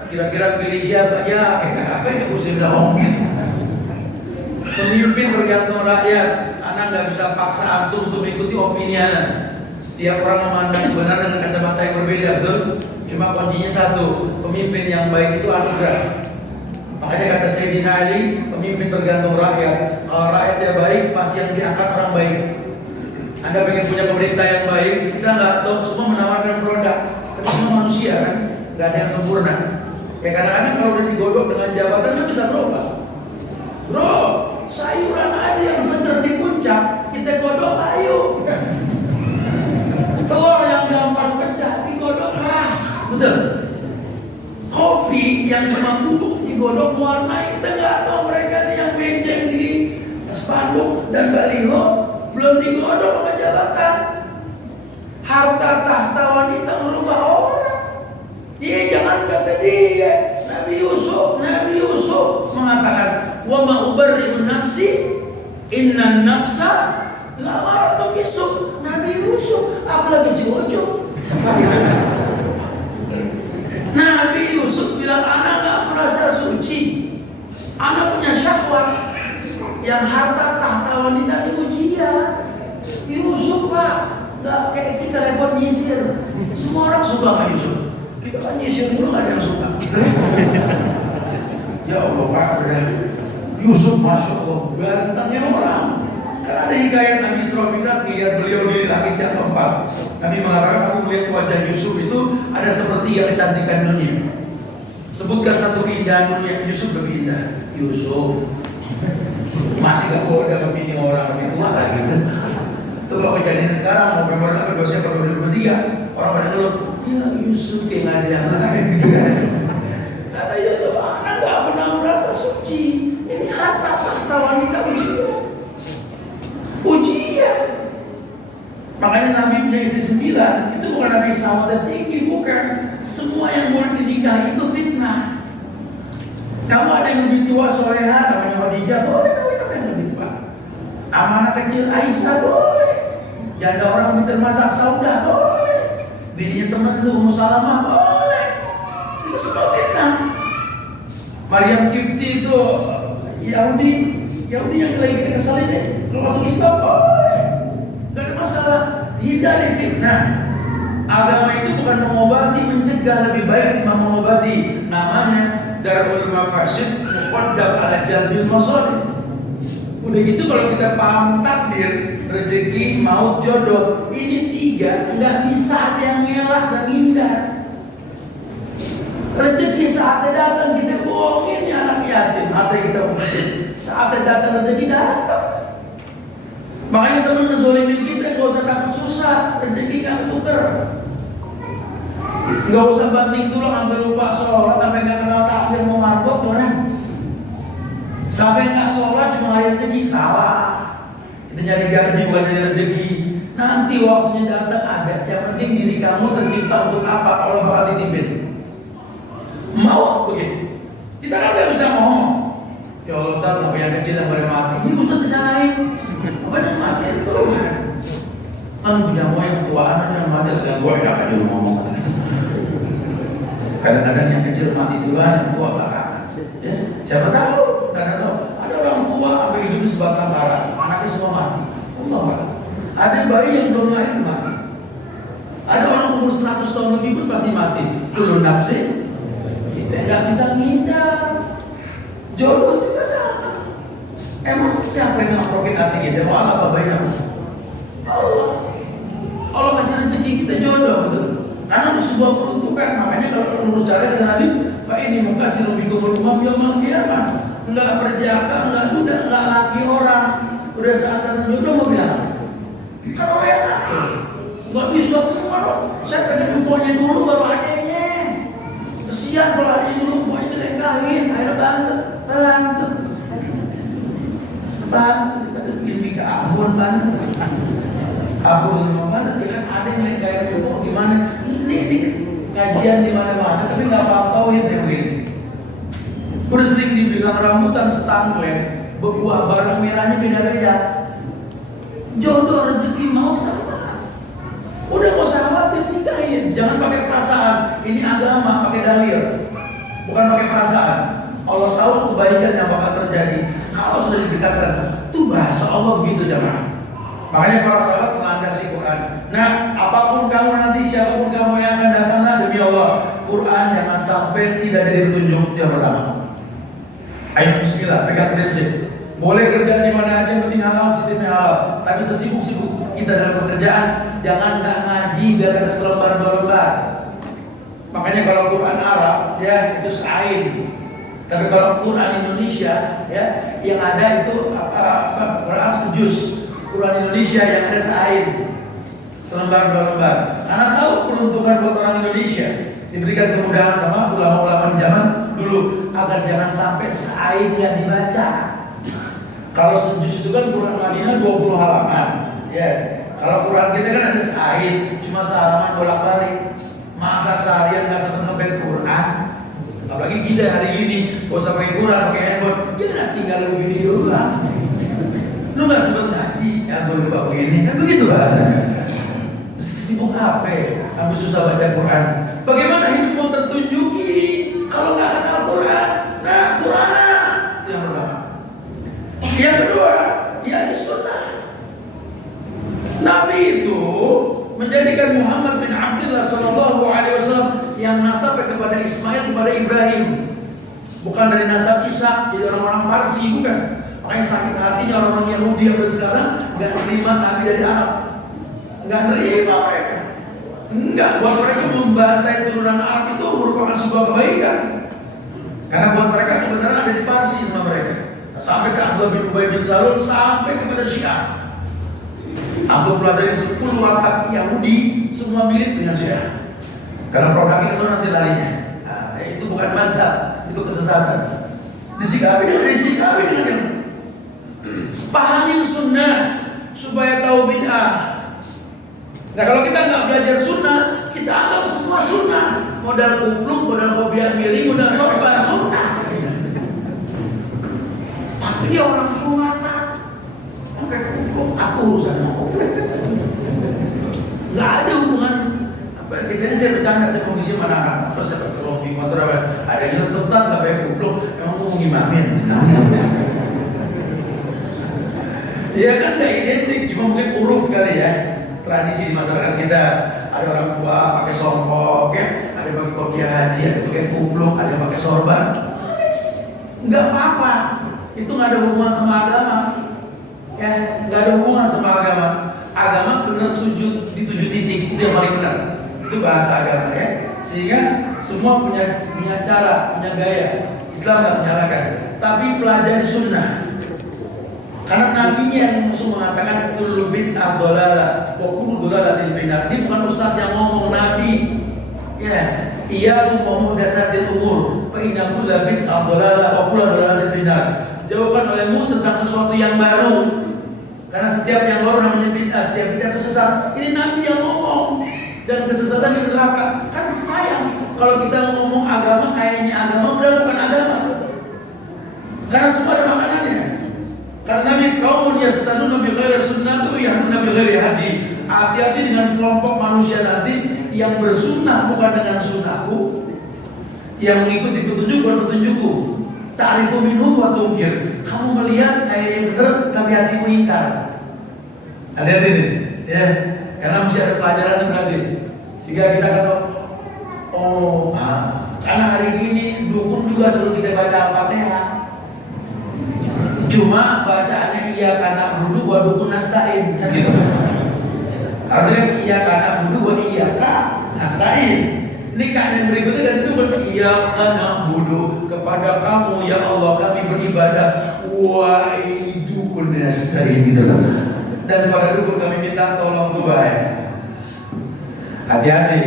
kira-kira pilih siapa? Ya, kayak apa ya? Saya bilang pemimpin tergantung rakyat. Anak nggak bisa paksa antum untuk mengikuti opini anak. Tiap orang memandang benar dengan kacamata yang berbeda, betul? Cuma kuncinya satu, pemimpin yang baik itu anugerah. Makanya kata Sayyidina Ali, pemimpin tergantung rakyat. Kalau rakyatnya baik, pasti yang diangkat orang baik. Anda pengen punya pemerintah yang baik, kita nggak tahu semua menawarkan produk, tapi semua manusia kan, nggak ada yang sempurna. Ya kadang-kadang kalau udah digodok dengan jabatan kan bisa berubah. Bro, sayuran aja yang seger di puncak, kita godok ayo. Telur yang gampang pecah, digodok keras, betul. Kopi yang cuma bubuk digodok warnai, kita nggak tahu mereka nih yang benjeng di spanduk dan baliho belum digodok sama jabatan. Harta tahta wanita merubah orang. Iya jangan kata dia. Nabi Yusuf mengatakan, wa ma ubarri'u nafsi innan nafsa la'amaratun bisu. Nabi Yusuf, apalagi si Ojo. Nabi Yusuf bilang, anak gak merasa suci, anak punya syahwat. Yang harta tahta wanita di ujian. Yusuf Pak, gak kayak kita repot nyisir. Semua orang suka sama Yusuf. Kita kan nyisir dulu gak ada yang suka. Ya Allah Pak, Yusuf Masya Allah gantengnya orang. Karena ada hikayat Nabi Isra Mi'raj, melihat beliau di langit yang keempat. Nabi mengatakan, aku melihat wajah Yusuf itu ada sepertiga kecantikan dunia. Sebutkan satu keindahan dunia, Yusuf lebih indah. Yusuf masih gak boleh dapat bini orang lebih tua lagi gitu. Itu kalau kejadian sekarang November apa 2023 orang pada ngeluh, ya Yusuf kayak nggak ada yang lain gitu kan. Kata Yusuf, anak gak pernah merasa suci. Ini harta tahta wanita ujian. Makanya Nabi punya istri 9. Itu bukan Nabi sahabat tinggi, bukan. Semua yang boleh dinikahi itu fitnah. Kamu ada yang lebih tua soleha, namanya Khadijah, boleh kawin sama yang lebih tua. Amanah kecil Aisyah boleh. Janda orang pintar masak Saudah boleh. Bininya teman itu Ummu Salamah boleh. Itu semua fitnah. Maryam Kipti itu Yahudi yang lagi kita kesalin deh. Kalau masuk Islam boleh. Gak ada masalah. Hindari fitnah. Agama itu bukan mengobati, mencegah, lebih baik ketimbang mengobati. Namanya Darul Mafasid muqaddam ala jalbil masalih. Udah gitu kalau kita paham takdir, rezeki, maut, jodoh, ini 3 nggak bisa ada yang ngelak dan hindar. Rezeki saatnya datang kita bohongin ya anak yatim, hati kita umpetin. Saatnya datang rezeki datang. Makanya teman ngezolimin kita gak usah takut susah, rezeki gak tuker. Gak usah banting tulang sampai lupa sholat, sampai gak kenal takbir mau marbot orang. Sampai gak sholat cuma hari rezeki, salah. Kita nyari gaji bukan nyari rezeki. Nanti waktunya datang ada. Yang penting diri kamu tercipta untuk apa? Allah bakal titipin. Mau begitu. Kita kan nggak bisa ngomong. Ya Allah, kenapa yang kecil yang pada mati? Ini bisa disalahin. Apa yang mati itu Tuhan? Kan punya mau yang tuaan yang mati yang tua tidak ada ngomong. Kadang-kadang yang kecil mati duluan, yang tua belakangan. Ya, siapa tahu? Karena tahu ada orang tua apa hidup sebatang kara, anaknya semua mati. Allah. Ada bayi yang belum lahir mati. Ada orang umur 100 tahun lebih pun pasti mati. Belum nafsi. Kita nggak bisa ngindar. Jodoh juga sama. Emang siapa yang ngaprokin hati kita? Mau apa bayi namanya? Allah. Allah kasih rezeki kita jodoh, betul. Karena sebuah peruntukan. Makanya kalau menurut cara kata Nabi, Pak ini mengkasih lebih keberumah yaumil qiyamah. Enggak perjaka, enggak duda, enggak laki orang. Udah saat jodoh mau bilang. Kalau yang ngatur, nggak bisa ngomong. Saya pengen empoknya dulu baru adanya. Kesian kalau adanya dulu empoknya dilengkahin, akhirnya bantet. Gini ke Ambon bantet. Ambon sama bantet, dia kan ada yang lengkahin semua. Gimana? Ini kajian di mana-mana, tapi nggak pantauin yang begini. Udah sering dibilang rambutan setangklen, berbuah barang merahnya beda-beda. Jodoh rezeki mau sama. Udah mau khawatir nikahin. Jangan pakai perasaan. Ini agama pakai dalil, bukan pakai perasaan. Allah tahu kebaikan yang bakal terjadi. Kalau sudah didekatkan, itu bahasa Allah begitu jemaah. Makanya para sahabat melandasi Quran. Nah, apapun kamu nanti, siapapun kamu yang akan datang, demi Allah, Quran jangan sampai tidak jadi petunjuk yang pertama. Ayo Bismillah, pegang prinsip. Boleh kerja di mana aja, yang penting halal, sistemnya halal. Tapi sesibuk-sibuk kita dalam pekerjaan, jangan nggak ngaji biar kata selembar dua lembar. Makanya kalau Quran Arab, ya itu seain. Tapi kalau Quran Indonesia, ya yang ada itu Quran sejus. Quran Indonesia yang ada seain, selembar dua lembar. Karena tahu peruntukan buat orang Indonesia. Diberikan kemudahan sama ulama-ulama zaman dulu agar jangan sampai seainnya dibaca. Kalau sejus itu kan Quran Madinah 20 halaman, ya. Kalau Quran kita kan ada seain, cuma sehalaman bolak-balik. Masa seharian nggak sempat ngebet Quran? Apalagi kita hari ini, gak usah pakai Quran, pakai handphone, ya tinggal begini doang. Lu nggak sempat ngaji, ya gue lupa begini, kan begitu bahasanya. Sibuk apa? Kami susah baca Quran. Bagaimana hidup mau tertunjuki kalau nggak kenal Quran? Nah, Quran itu yang pertama. Yang kedua, ya di sunnah. Nabi itu menjadikan Muhammad bin Abdullah Sallallahu Alaihi Wasallam yang nasabnya kepada Ismail kepada Ibrahim, bukan dari nasab Isa, jadi orang-orang Parsi, bukan. Makanya sakit hatinya orang-orang Yahudi sampai sekarang nggak terima Nabi dari Arab, nggak terima mereka. Enggak, buat mereka membantai turunan Arab itu merupakan sebuah kebaikan, karena buat mereka kebenaran ada di Parsi sama mereka. Sampai ke Abdullah bin Ubay bin Salul, sampai kepada Syiah. Anggaplah dari 10 watak Yahudi semua mirip dengan Syiah. Karena produknya ke sana nanti larinya. Nah, itu bukan mazhab, itu kesesatan. Disikapi dengan yang pahamin sunnah supaya tahu bid'ah. Nah kalau kita nggak belajar sunnah, kita anggap semua sunnah. Modal kupluk, modal kopiah miring, modal sorban sunnah. Tapi dia orang sunatan, sampai kupluk, aku urusan aku. Nggak ada hubungan. Kita ini saya bercanda, saya mau ngisi mana terus saya pakai di motor apa? Ada yang tetap nggak pakai kupluk, emang aku mau ngimamin. Dia kan nggak identik, cuma mungkin huruf kali ya. Tradisi di masyarakat kita, ada orang tua pakai songkok, ya, ada yang pakai kopiah haji, ada yang pakai kupluk, ada yang pakai sorban. Nggak apa-apa, itu nggak ada hubungan sama agama, ya, nggak ada hubungan sama agama. Agama benar sujud di 7 titik, itu yang paling benar. Itu bahasa agama ya. Sehingga semua punya cara, punya gaya. Islam nggak menyalahkan, tapi pelajari sunnah. Karena Nabi yang langsung mengatakan kullu bid'ah dhalalah wa kullu dhalalatin finnar. Ini bukan ustaz yang ngomong, Nabi. Ya, iyyakum wa muhdatsatil umur fa inna kulla bid'ah dhalalah wa kullu dhalalatin finnar. Jauhkan olehmu tentang sesuatu yang baru. Karena setiap yang baru namanya bid'ah, setiap bid'ah itu sesat. Ini Nabi yang ngomong. Dan kesesatan di neraka. Kan sayang kalau kita ngomong agama kayaknya agama, padahal bukan agama. Karena semua ada makanannya. Karena Nabi kaumun yastanuna bi ghairi sunnati yahduna bi ghairi hadi. Hati-hati dengan kelompok manusia nanti yang bersunnah bukan dengan sunnahku, yang mengikuti petunjuk bukan petunjukku. Ta'rifu minhum wa tunkir. Kamu melihat kayak yang benar tapi hatimu ingkar. Hati-hati nih, ya. Karena masih ada pelajaran berarti. Sehingga kita kata, karena hari ini dukun juga suruh kita baca Al-Fatihah. Cuma bacaannya iya karena hudu wa dukun nasta'in. Artinya iya karena hudu wa iya nasta'in. Ini yang berikutnya dan itu kan iya karena hudu kepada kamu ya Allah kami beribadah wa dukun nasta'in gitu. Dan pada dukun kami minta tolong Tuhan. Hati-hati.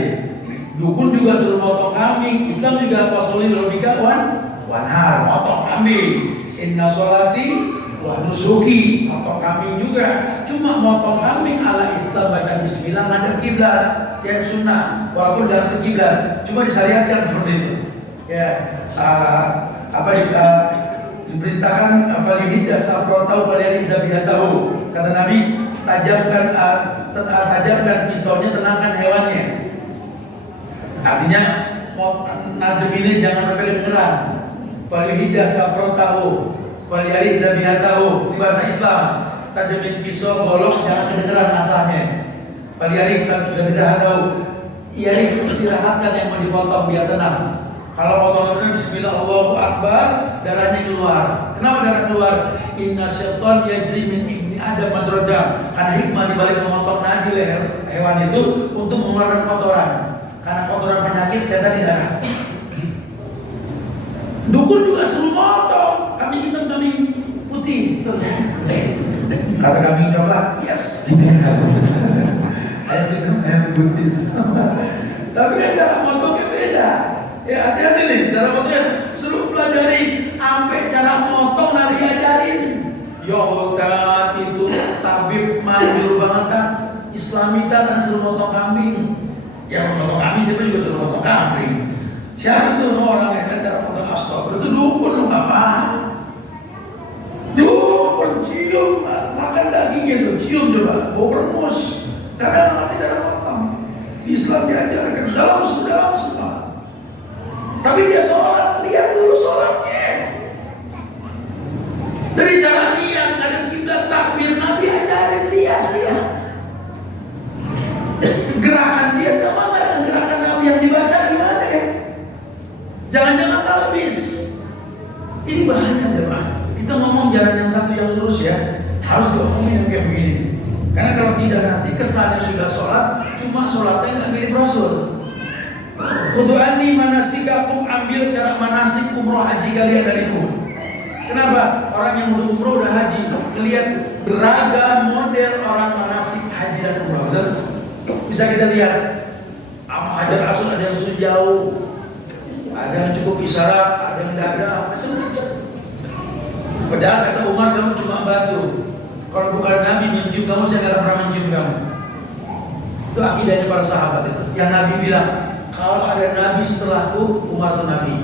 Dukun juga suruh motong kambing. Islam juga fasolin robika wanhar, motong kambing. Inna sholati wa nusuki, motong kambing juga. Cuma motong kambing ala Islam baca bismillah ngadep kiblat, ya sunnah. Walaupun gak harus ke kiblat, cuma disyariatkan seperti itu. Ya, diperintahkan lihidah safrotau kalian tidak tahu. Kata Nabi, tajamkan pisaunya, tenangkan hewannya. Artinya najem ini jangan sampai kedengeran. Falihidah safrotau kalian tidak tahu. Di bahasa Islam, tajamin pisau golok jangan kedengeran asahnya. Kalian tidak tahu. Ia istirahatkan yang mau dipotong biar tenang. Kalau potongan bismillah Allahu Akbar, darahnya keluar. Kenapa darah keluar? Inna syaitan yajri min ibni Adam majrodam. Karena hikmah dibalik memotong nadi leher hewan itu untuk mengeluarkan kotoran. Karena kotoran penyakit setan di darah. Dukun juga suruh motong. Kami hitam, kami putih. Kata kami coklat, yes. Ayam hitam, ayam putih. Tapi kan cara motongnya beda. Ya hati-hati nih, cara motongnya suruh pelajari sampai cara motong nanti ajarin. Ya Allah, itu tabib manjur banget kan, Islamita kan suruh motong kambing. Yang motong kambing siapa juga suruh motong kambing. Siapa itu orang yang cara motong astagfirullah itu dukun lo nggak paham. Dukun cium makan dagingnya lo cium coba, bau bermus. Karena nanti cara motong. Islam diajarkan dalam semua. Tapi dia sholat, lihat dulu sholatnya. Dari cara lihat, ada kiblat takbir Nabi ajarin lihat. Gerakan dia sama dengan gerakan Nabi yang dibaca gimana ya? Jangan-jangan talbis. Ini bahaya ya Pak. Kita ngomong jalan yang satu yang lurus ya, harus diomongin yang kayak begini. Karena kalau tidak nanti kesannya sudah sholat, cuma sholatnya nggak mirip Rasul. Khudu'ani manasikakum, ambil cara manasik umroh haji kalian dariku. Kenapa? Orang yang udah umroh udah haji, melihat beragam model orang manasik haji dan umroh. Betul? Bisa kita lihat. Hajar Aswad ada yang jauh, ada yang cukup isyarat, ada yang dada, macam-macam. Padahal kata Umar, kamu cuma batu. Kalau bukan Nabi mencium kamu, saya nggak pernah mencium kamu. Itu akidahnya para sahabat itu. Yang Nabi bilang, kalau ada Nabi setelahku, Umar itu Nabi.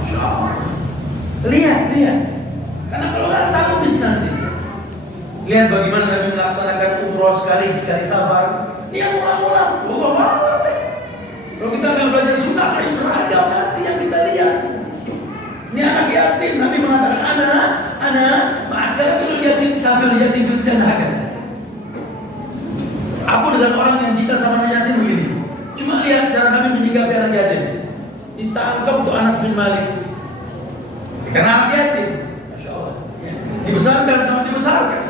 Masya Allah. Lihat. Karena kalau nggak tahu bisa nanti. Lihat bagaimana Nabi melaksanakan umroh sekali safar. Ini yang ulang-ulang. Allah Allah. Kalau kita nggak belajar sunnah, pasti beragam nanti yang kita lihat. Ini anak yatim. Nabi mengatakan, anak, maka itu yatim kafir yatim fil jannah. Aku dengan orang yang cinta sama anak yatim begini. Cuma lihat cara kami menyikapi anak yatim. Ditangkap untuk Anas bin Malik. Karena anak yatim, Masya Allah. Dibesarkan sama dibesarkan.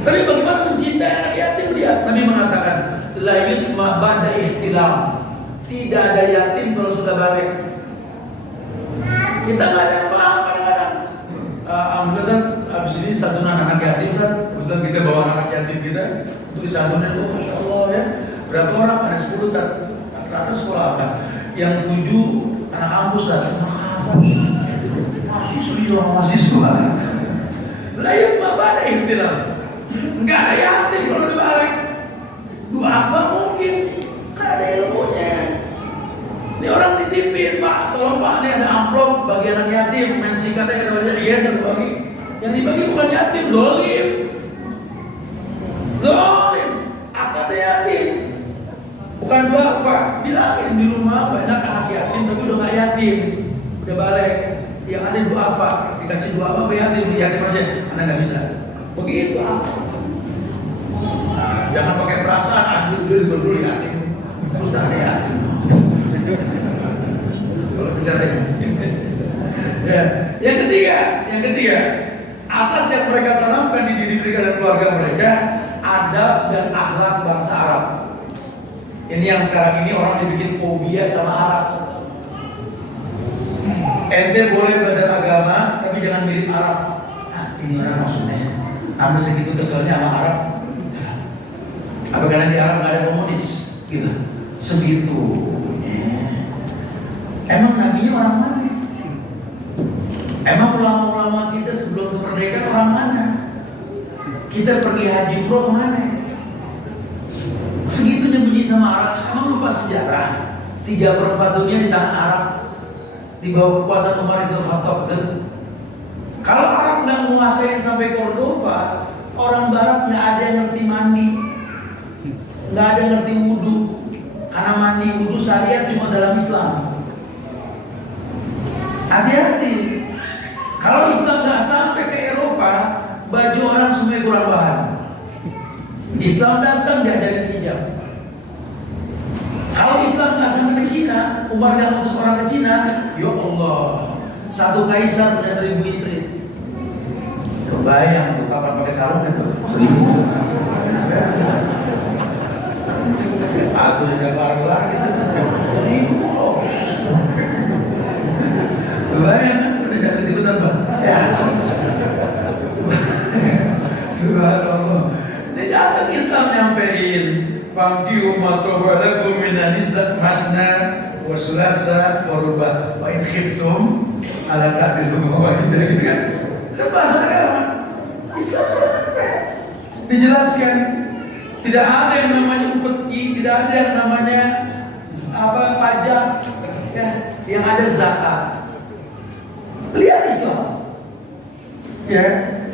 Tapi bagaimana mencintai anak yatim? Lihat, Nabi mengatakan, la yutma ba'da ihtilam. Tidak ada yatim kalau sudah balik. Kita nggak ada apa-apa kadang-kadang. Alhamdulillah, habis ini santunan anak yatim kan. Kebetulan kita bawa anak yatim kita untuk disantunin tuh, Masya Allah ya. Berapa orang? Ada 10 kan? Rata sekolah apa? Yang 7 anak kampus lah. Mahasiswa. Layut mabada ada ikhtilaf. Nggak ada yatim kalau udah balik. Duafa mungkin, kan ada ilmunya. Ini orang ditipin, Pak, tolong Pak, ini ada amplop bagi anak yatim, main singkatnya kita baca, iya dan bagi. Yang dibagi bukan yatim, zolim. Zolim, akadnya yatim. Bukan duafa, bilangin di rumah banyak anak yatim tapi udah nggak yatim, udah balik. Yang ada duafa, dikasih duafa apa yatim aja, anak nggak bisa. Begitu apa? Nah, jangan pakai perasaan, aduh dulu yatim, terus ada yatim. Kalau bicara ya. Yang ketiga, asas yang mereka tanamkan di diri mereka dan keluarga mereka, adab dan akhlak bangsa Arab. Ini yang sekarang ini orang dibikin fobia sama Arab. Ente boleh belajar agama, tapi jangan mirip Arab. Nah, ini orang maksudnya. Ambil segitu keselnya sama Arab. Apa karena di Arab nggak ada komunis? Gitu. Segitu. Emang nabinya orang mana? Emang ulama-ulama kita sebelum kemerdekaan orang mana? Kita pergi haji pro kemana? Segitunya benci sama Arab. Emang lupa sejarah? 3/4 dunia di tangan Arab, di bawah kekuasaan Umar bin Khattab. Kalau Arab nggak menguasai sampai Cordova, orang Barat nggak ada yang ngerti mandi, nggak ada yang ngerti wudhu. Karena mandi wudhu syariat cuma dalam Islam. Hati-hati. Kalau Islam nggak sampai ke Eropa, baju orang semuanya kurang bahan. Islam datang diajarin hijab. Kalau Islam nggak sampai ke Cina, Umar nggak ngutus orang ke Cina, ya Allah, satu kaisar punya 1000 istri. Bayang tuh kapan pakai sarung itu 1000. Aku yang keluar gitu 1000. Bayang, udah jadi ikutan Pak. Ya. Subhanallah. Jadi datang Islam nyampein Fangkiu matobalakum minan nisa masna wa sulasa wa ruba wa in khiftum ala ta'dilu wa gitu kan. Itu bahasa agama. Islam sampai dijelaskan tidak ada yang namanya upeti, tidak ada yang namanya pajak, ya, yang ada zakat. Lihat Islam. Ya,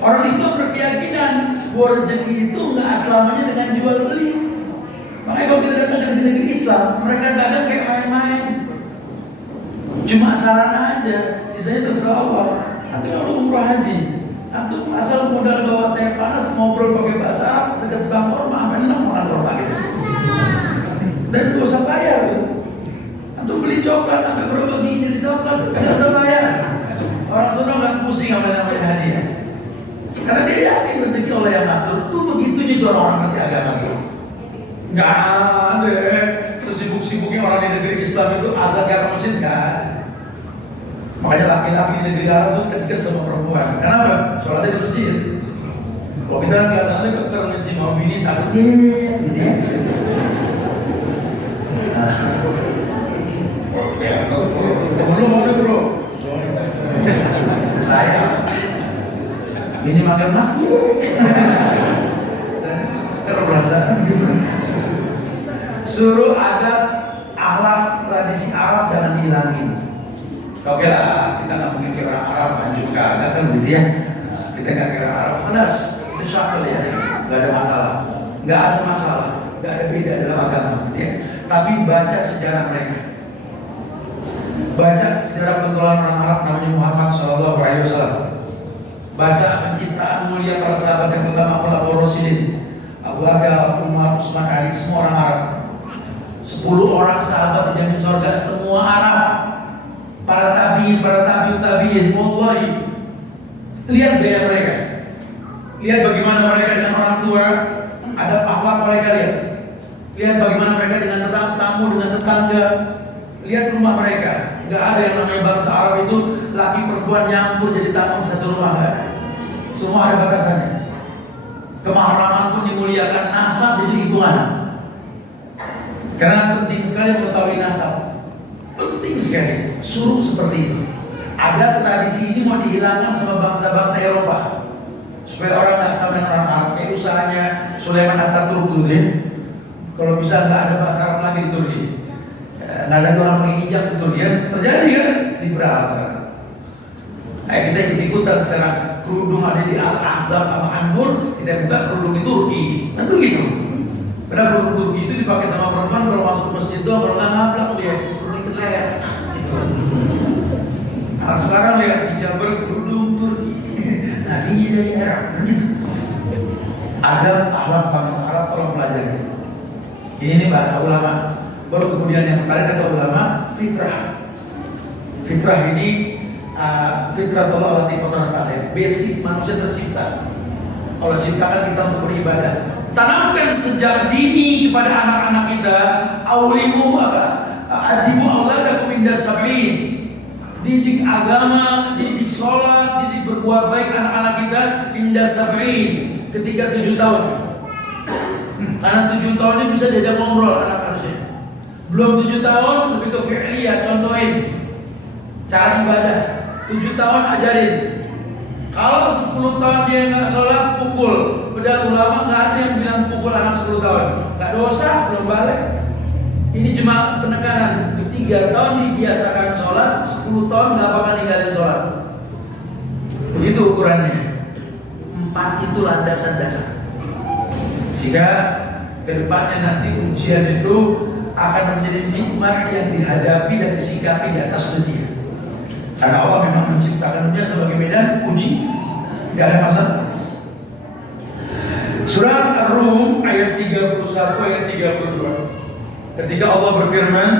orang Islam berkeyakinan bahwa rezeki itu nggak selamanya dengan jual beli. Makanya kalau kita datang ke negeri Islam, mereka dagang kayak main-main. Cuma sarana aja, sisanya terserah Allah. Nanti kalau umroh haji, antum asal modal bawa teh panas, ngobrol pakai bahasa Arab, dekat tukang korma, apa enak makan korma gitu. Dan gak usah bayar tuh. Antum beli coklat, sampai berapa gini di coklat, gak usah bayar. Orang sana nggak pusing apa namanya haji ya. Karena dia yakin rezeki Allah yang ngatur. Tuh begitu juga orang-orang ngerti agama itu. Nggak ada sesibuk-sibuknya orang di negeri Islam itu azan ke masjid nggak ada. Makanya laki-laki di negeri Arab itu tegas sama perempuan. Kenapa? Sholatnya di masjid. Kalau kita kelihatannya dokter benci mau bini takut gitu ya. Temen lu mau deh bro. Saya ini makan masjid. Terperasaan gimana? Suruh adat, akhlak, tradisi Arab jangan dihilangin. Oke lah, kita nggak mungkin kira orang Arab anjur kagak kan gitu ya. Kita nggak kira Arab panas, itu syakal ya. Nggak ada masalah, nggak ada beda dalam agama. Gitu ya. Tapi baca sejarah mereka. Baca sejarah pentolan orang Arab namanya Muhammad SAW. Baca penciptaan mulia para sahabat yang pertama, Khulafaur Rasyidin, Abu Bakar, Umar, Utsman, Ali, semua orang Arab. 10 orang sahabat dijamin surga, semua Arab. Para tabiin, wallahi. Lihat gaya mereka. Lihat bagaimana mereka dengan orang tua, ada akhlak mereka lihat. Lihat bagaimana mereka dengan tamu, dengan tetangga. Lihat rumah mereka. Gak ada yang namanya bangsa Arab itu laki perempuan nyampur jadi tamu di satu rumah, gak ada. Semua ada batasannya. Kemahraman pun dimuliakan, nasab jadi hitungan. Karena penting sekali mengetahui nasab. Penting sekali. Suruh seperti itu. Ada tradisi ini mau dihilangkan sama bangsa-bangsa Eropa. supaya orang nggak sama dengan orang Arab. Kayak usahanya Sulaiman Ataturk dulu deh. Kalau bisa nggak ada bahasa Arab lagi di Turki, nggak ada orang pakai hijab di Turki, terjadi kan liberal sekarang. Kita ikut-ikutan sekarang, kerudung ada di Al-Ahzab sama An-Nur, kita buka kerudung di Turki, kan begitu. Padahal kerudung Turki itu dipakai sama perempuan kalau masuk ke masjid doang, kalau nggak ngaplak dia kerudung ikat leher. Nah sekarang lihat hijab berkerudung Turki, nah ini dari Arab, begitu. Ada ahlak bangsa Arab, tolong pelajari. Ini bahasa ulama. Baru kemudian yang menarik kata ulama, fitrah. Fitrah ini fitrah Allah allati fatara salih, basic manusia tercipta. Allah ciptakan kita untuk beribadah. Tanamkan sejak dini kepada anak-anak kita, aulimu adibu auladakum inda sab'in. Didik agama, didik sholat, didik berbuat baik anak-anak kita inda sab'in, ketika 7 tahun. Karena 7 tahun ini bisa diajak ngobrol anak harusnya. Belum 7 tahun lebih ke fi'liyah, contohin cara ibadah. 7 tahun ajarin. Kalau 10 tahun dia nggak sholat, pukul. Padahal ulama nggak ada yang bilang pukul anak 10 tahun. Nggak dosa, belum balik. Ini cuma penekanan. 3 tahun dibiasakan sholat, 10 tahun nggak bakal ninggalin sholat. Begitu ukurannya. 4 itu landasan dasar. Sehingga kedepannya nanti ujian itu akan menjadi nikmat yang dihadapi dan disikapi di atas dunia. Karena Allah memang menciptakan dunia sebagai medan uji, tidak ada masalah. Surat Ar-Rum ayat 31 ayat 32. Ketika Allah berfirman,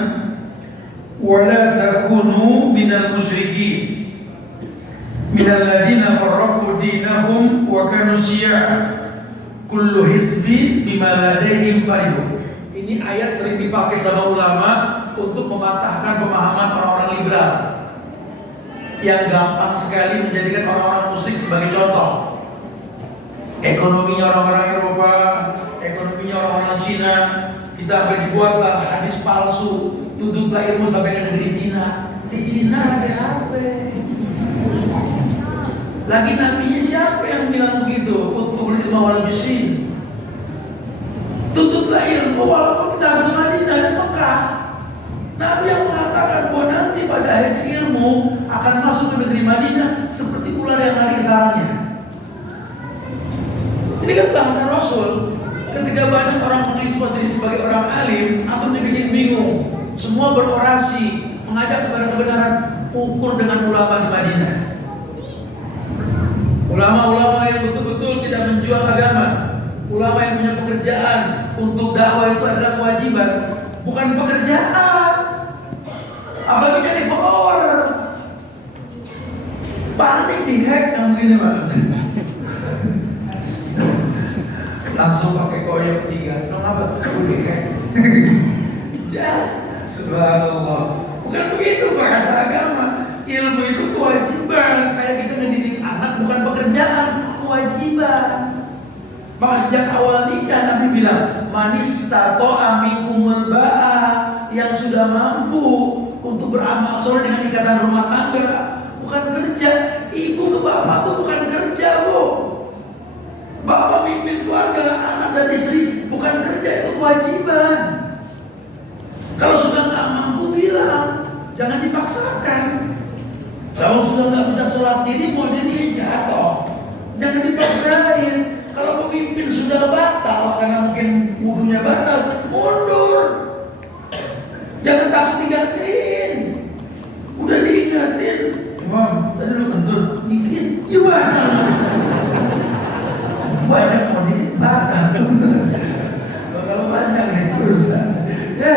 "Wala takunu minal musyrikin minal ladzina farraqu dinahum wa kanu syi'a kullu hizbin bima ladaihim farihun." Ini ayat sering dipakai sama ulama untuk mematahkan pemahaman orang-orang liberal yang gampang sekali menjadikan orang-orang musyrik sebagai contoh. Ekonominya orang-orang Eropa, ekonominya orang-orang Cina, kita akan dibuatlah hadis palsu, tuntutlah ilmu sampai ke negeri Cina. Di Cina ada apa? Lagi nabinya siapa yang bilang begitu? Utbul ilmu wal bisin. Tuntutlah ilmu walaupun kita harus ke Madinah dan Mekah. Nabi yang mengatakan bahwa nanti pada akhir ilmu akan masuk ke negeri Madinah seperti ular yang lari ke sarangnya. Ini kan bahasa Rasul. Ketika banyak orang mengekspos diri sebagai orang alim, atau dibikin bingung. Semua berorasi, mengajak kepada kebenaran, ukur dengan ulama di Madinah. Ulama-ulama yang betul-betul tidak menjual agama, ulama yang punya pekerjaan untuk dakwah itu adalah kewajiban, bukan pekerjaan. Apalagi jadi follower, panik dihack yang begini mas. Langsung pakai koyok 3, kenapa? Dihack. Ya, subhanallah. Bukan begitu bahasa agama. Ilmu itu kewajiban. Kayak kita ngedidik anak bukan pekerjaan, kewajiban. Maka sejak awal nikah Nabi bilang, manis tato amikumul ba'a, yang sudah mampu untuk beramal soleh dengan ikatan rumah tangga, bukan kerja. Ibu ke bapak itu bukan kerja, Bu. Bapak mimpin keluarga, anak dan istri, bukan kerja, itu kewajiban. Kalau sudah nggak mampu bilang, jangan dipaksakan. Kalau sudah nggak bisa sholat diri, mau diri jatuh, jangan dipaksain. Kalau pemimpin sudah batal karena mungkin wudunya batal, mundur. Jangan takut digantiin. Udah diingatin, Imam, tadi lu kentut, dikit, ya batal. Banyak mau dikit, batal. Kalau banyak terus, ya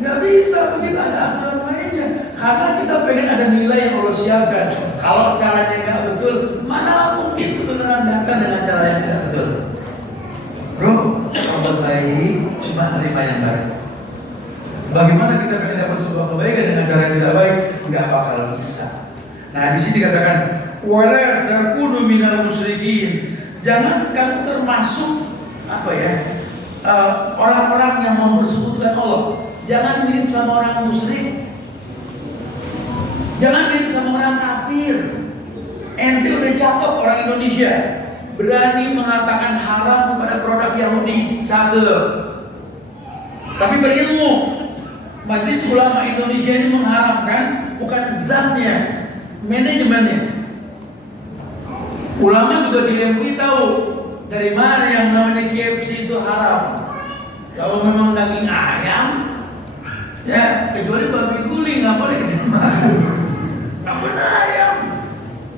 nggak bisa begitu, ada aturan mainnya. Karena kita pengen ada nilai yang Allah siapkan. Kalau caranya nggak betul, mana mungkin kebenaran datang dengan cara yang tidak betul. Bro, kalau baik cuma terima yang baik. Bagaimana kita pengen dapat sebuah kebaikan dengan cara yang tidak baik? Nggak bakal bisa. Nah di sini dikatakan, wala takunu minal musyrikin. Jangan kamu termasuk orang-orang yang mempersekutukan Allah. Jangan mirip sama orang musyrik. Jangan mirip sama orang kafir. Ente udah cakep orang Indonesia, berani mengatakan haram kepada produk Yahudi, cakep. Tapi berilmu. Majelis Ulama Indonesia ini mengharamkan bukan zatnya, manajemennya. Ulama juga di MUI tahu dari mana yang namanya KFC itu haram. Kalau memang daging ayam, ya kecuali babi guling nggak boleh kejemaah. Nggak benar ayam.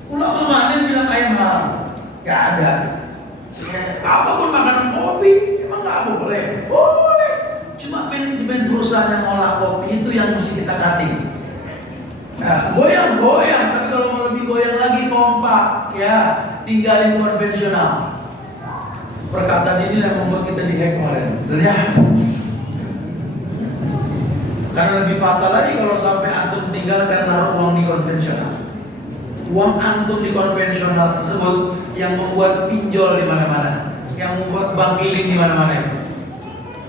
Ulama mana yang bilang ayam haram? Nggak ada. Ya, apapun makanan kopi, emang nggak boleh. Boleh. Cuma manajemen perusahaan yang olah kopi itu yang mesti kita cutting. Nah, goyang-goyang, tapi kalau mau lebih goyang lagi kompak, ya tinggalin konvensional. Perkataan ini yang membuat kita dihack kemarin. Lihat. Karena lebih fatal lagi kalau sampai antum tinggalkan naruh uang di konvensional. Uang antum di konvensional tersebut yang membuat pinjol di mana-mana, yang membuat bank keliling di mana-mana,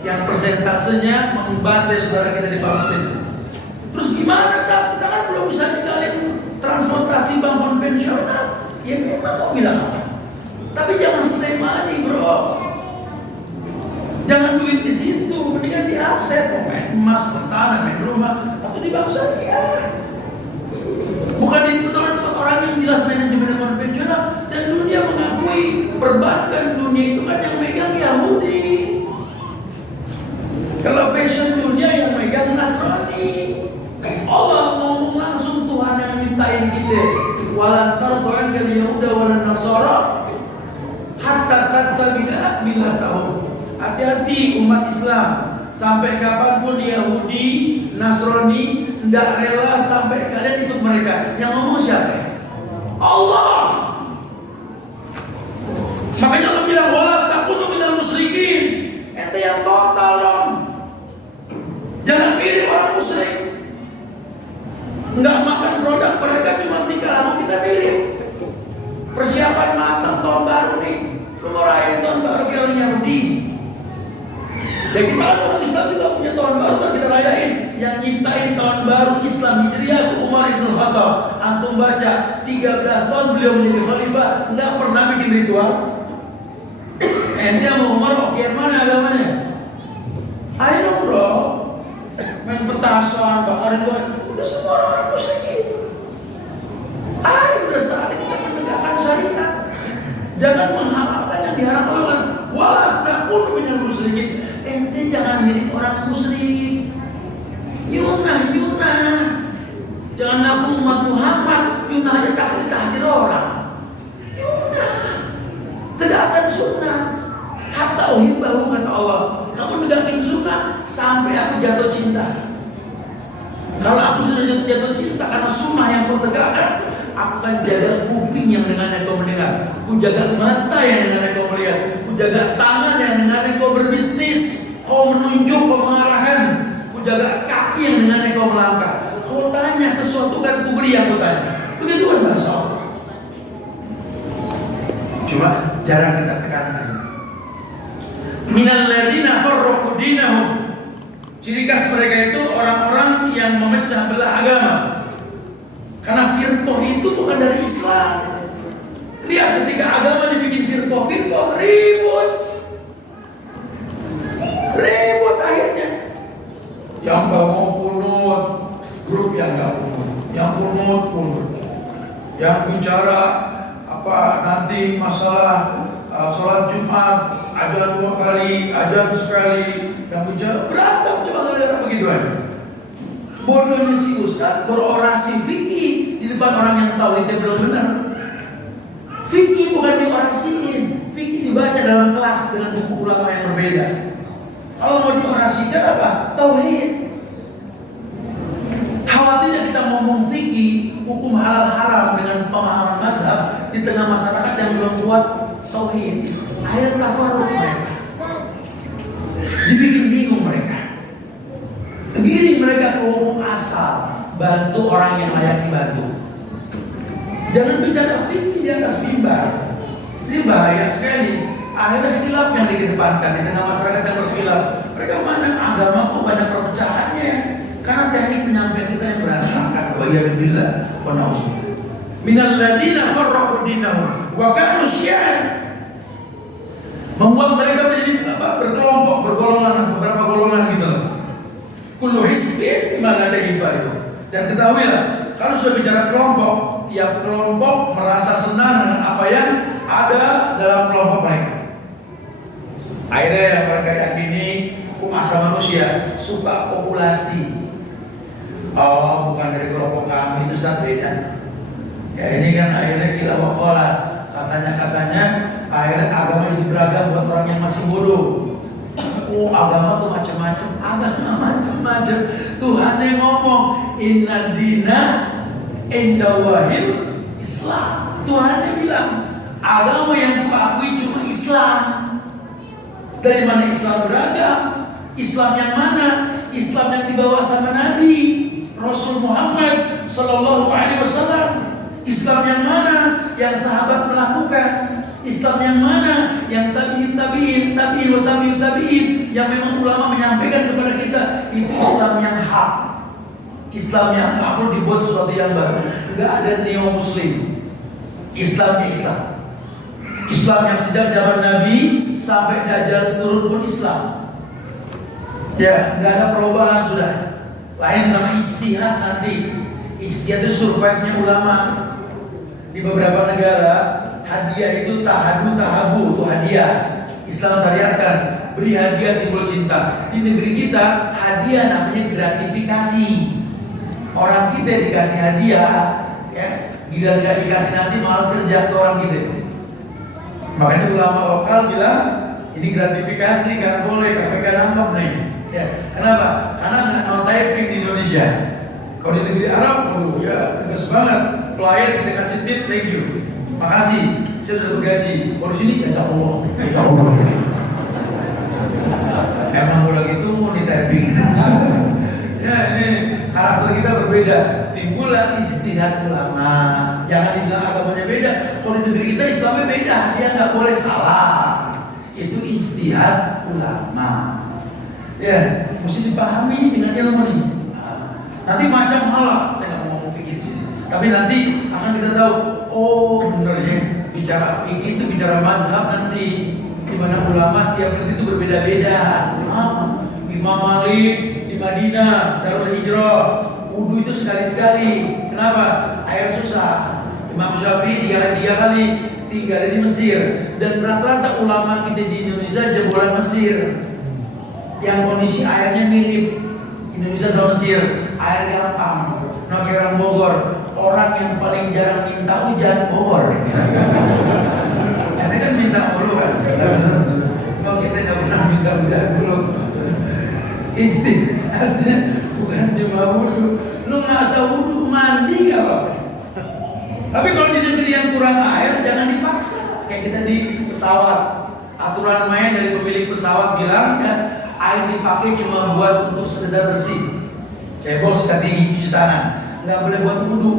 yang persentasenya membantai saudara kita di Palestina. Terus gimana tak? Kita kan belum bisa tinggalin transportasi bank konvensional. Ya memang mau bilang apa? Tapi jangan stay money, bro. Jangan duit di situ, mendingan di aset, main emas, bertanah, main rumah, atau di bank syariah. Bukan di tempat orang yang jelas manajemen konvensional. Dan dunia mengakui perbankan dunia itu kan yang megang Yahudi. Kalau fashion dunia yang megang Nasrani. Allah ngomong langsung Tuhan yang nyiptain kita. Walan tardo'an kal yahuda walan nasara hatta tattabi'a millatahum. Hati-hati umat Islam. Sampai kapanpun Yahudi, Nasrani tidak rela sampai kalian ikut mereka. Yang ngomong siapa? Allah. Makanya Allah bilang wala takunu minal musyrikin. Ente yang total dong. Jangan mirip orang musyrik. Enggak makan produk mereka cuma 3 hari kita mirip. Persiapan matang tahun baru nih. Lu rayain tahun baru kayak Yahudi. Dan kita orang Islam juga punya tahun baru kan kita rayain. Yang nyiptain tahun baru Islam Hijriah itu Umar bin Khattab. Antum baca 13 tahun beliau menjadi khalifah, enggak pernah bikin ritual. Ente sama Umar oke mana agamanya? Ayo bro, main petasan, bakarin buat. Udah semua orang musyrikin. Ayo udah saatnya kita menegakkan syariat. Jangan menghalalkan yang diharamkan. Wala takunu minal musyrikin. Ente jangan mirip orang musyrik. Yunah. Jangan aku umat Muhammad. Yunah aja takut ditahdir orang. Yunah. Tegakkan sunnah. Hatta uhibbahu kata Allah. Kamu tegakkan sunnah sampai aku jatuh cinta. Kalau aku sudah jatuh cinta karena sunnah yang kau tegakkan, aku akan jaga kuping yang dengannya kau mendengar. Ku jaga mata yang dengannya kau melihat. Ku jaga tangan yang dengannya kau berbisnis. Kau menunjuk, kau mengarahkan. Ku jaga kaki yang dengannya kau melangkah. Kau tanya sesuatu kan ku beri yang kau tanya. Begitu kan bahasa Allah. Cuma jarang kita tekankan. Minal ladzina farraqu dinahum. Ciri khas mereka itu orang-orang yang memecah belah agama. Karena firqah itu bukan dari Islam. Lihat ketika agama dibikin firqah ribut akhirnya. Yang gak mau kunut, grup yang gak kunut. Yang kunut. Yang bicara nanti masalah sholat Jumat, azan 2 kali, azan sekali. Yang bicara berantem cuma gara-gara begituan. Bodohnya si Ustaz berorasi fikih di depan orang yang tahu itu belum benar. Fikih bukan diorasiin, fikih dibaca dalam kelas dengan buku ulama yang berbeda. Kalau mau diorasikan apa? Tauhid. Khawatirnya kita ngomong fikih, hukum halal haram dengan pemahaman mazhab di tengah masyarakat yang belum kuat tauhid. Akhirnya tafarruq mereka. Dibikin bingung mereka. Giring mereka ke hukum asal, bantu orang yang layak dibantu. Jangan bicara fikih di atas mimbar. Ini bahaya sekali. Akhirnya khilaf yang dikedepankan di tengah masyarakat yang berkhilaf. Mereka memandang agama kok banyak perpecahannya. Karena teknik penyampaian kita yang berantakan. Wa ya'billah wa na'udzubillah. Minal ladzina farraqu dinahum wa kanu syi'an. membuat mereka menjadi berkelompok, bergolongan, beberapa golongan gitu loh. Kullu hizbin bima ladayhim farihun. Dan ketahuilah, kalau sudah bicara kelompok, tiap kelompok merasa senang dengan apa yang ada dalam kelompok mereka. Akhirnya yang mereka yakini asal manusia suka populasi. Oh, bukan dari kelompok kami, itu sudah beda. Ya ini kan akhirnya kila wakola. Katanya akhirnya agama jadi beragam buat orang yang masih bodoh. Oh, agama tuh macam-macam, agama macam-macam. Tuhan yang ngomong, inna dina indallahil Islam. Tuhan yang bilang, agama yang kuakui cuma Islam. Dari mana Islam beragam? Islam yang mana? Islam yang dibawa sama Nabi Rasul Muhammad Sallallahu Alaihi Wasallam. Islam yang mana? Yang sahabat melakukan. Islam yang mana? Yang tabi'in, yang memang ulama menyampaikan kepada kita, itu Islam yang hak. Islam yang nggak perlu dibuat sesuatu yang baru. Nggak ada neo Muslim. Islamnya Islam. Islam yang sejak zaman Nabi sampai Dajjal turun pun Islam. Ya, nggak ada perubahan sudah. Lain sama ijtihad nanti. Ijtihad itu survive-nya ulama. Di beberapa negara hadiah itu tahabu itu hadiah. Islam syariatkan, beri hadiah timbul cinta. Di negeri kita hadiah namanya gratifikasi. Orang kita dikasih hadiah, ya, gila nggak dikasih nanti malas kerja ke orang kita. Makanya ulama lokal bilang ini gratifikasi, nggak boleh, KPK nangkep nih. Ya, kenapa? Karena nggak non typing di Indonesia. Kalau di negeri Arab, ya tegas banget. Klien kita kasih tip, thank you, makasih, saya sudah bergaji. Kalau di sini ya Allah, emang udah gitu mau di typing. Ya ini karakter kita berbeda. Timbullah ijtihad ulama. Jangan dibilang agamanya beda. Kalau di negeri kita Islamnya beda, dia nggak boleh salah. Itu ijtihad ulama. Ya, mesti dipahami dengan ilmu nih. Nanti macam hal, saya nggak mau ngomong fikih di sini. Tapi nanti akan kita tahu, oh benar ya, bicara fikih itu bicara mazhab nanti, di mana ulama tiap negeri itu berbeda-beda. Imam Malik di Madinah, Darul Hijrah, wudu itu sekali-sekali. Kenapa? Air susah. Imam Syafi'i 3 kali tinggal di Mesir. Dan rata-rata ulama kita di Indonesia jebolan Mesir, yang kondisi airnya mirip Indonesia sama Mesir. Air gampang. Nah, kayak orang Bogor, orang yang paling jarang minta hujan Bogor. Nanti kan minta dulu kan. Kalau kita nggak pernah minta hujan dulu. Istilahnya bukan cuma wudu. Lu nggak wudu mandi nggak apa-apa. Tapi kalau di negeri yang kurang air jangan dipaksa. Kayak kita di pesawat, aturan main dari pemilik pesawat bilang ya, air dipakai cuma buat untuk sekedar bersih. Cebol sikat gigi, cuci tangan, nggak boleh buat wudu.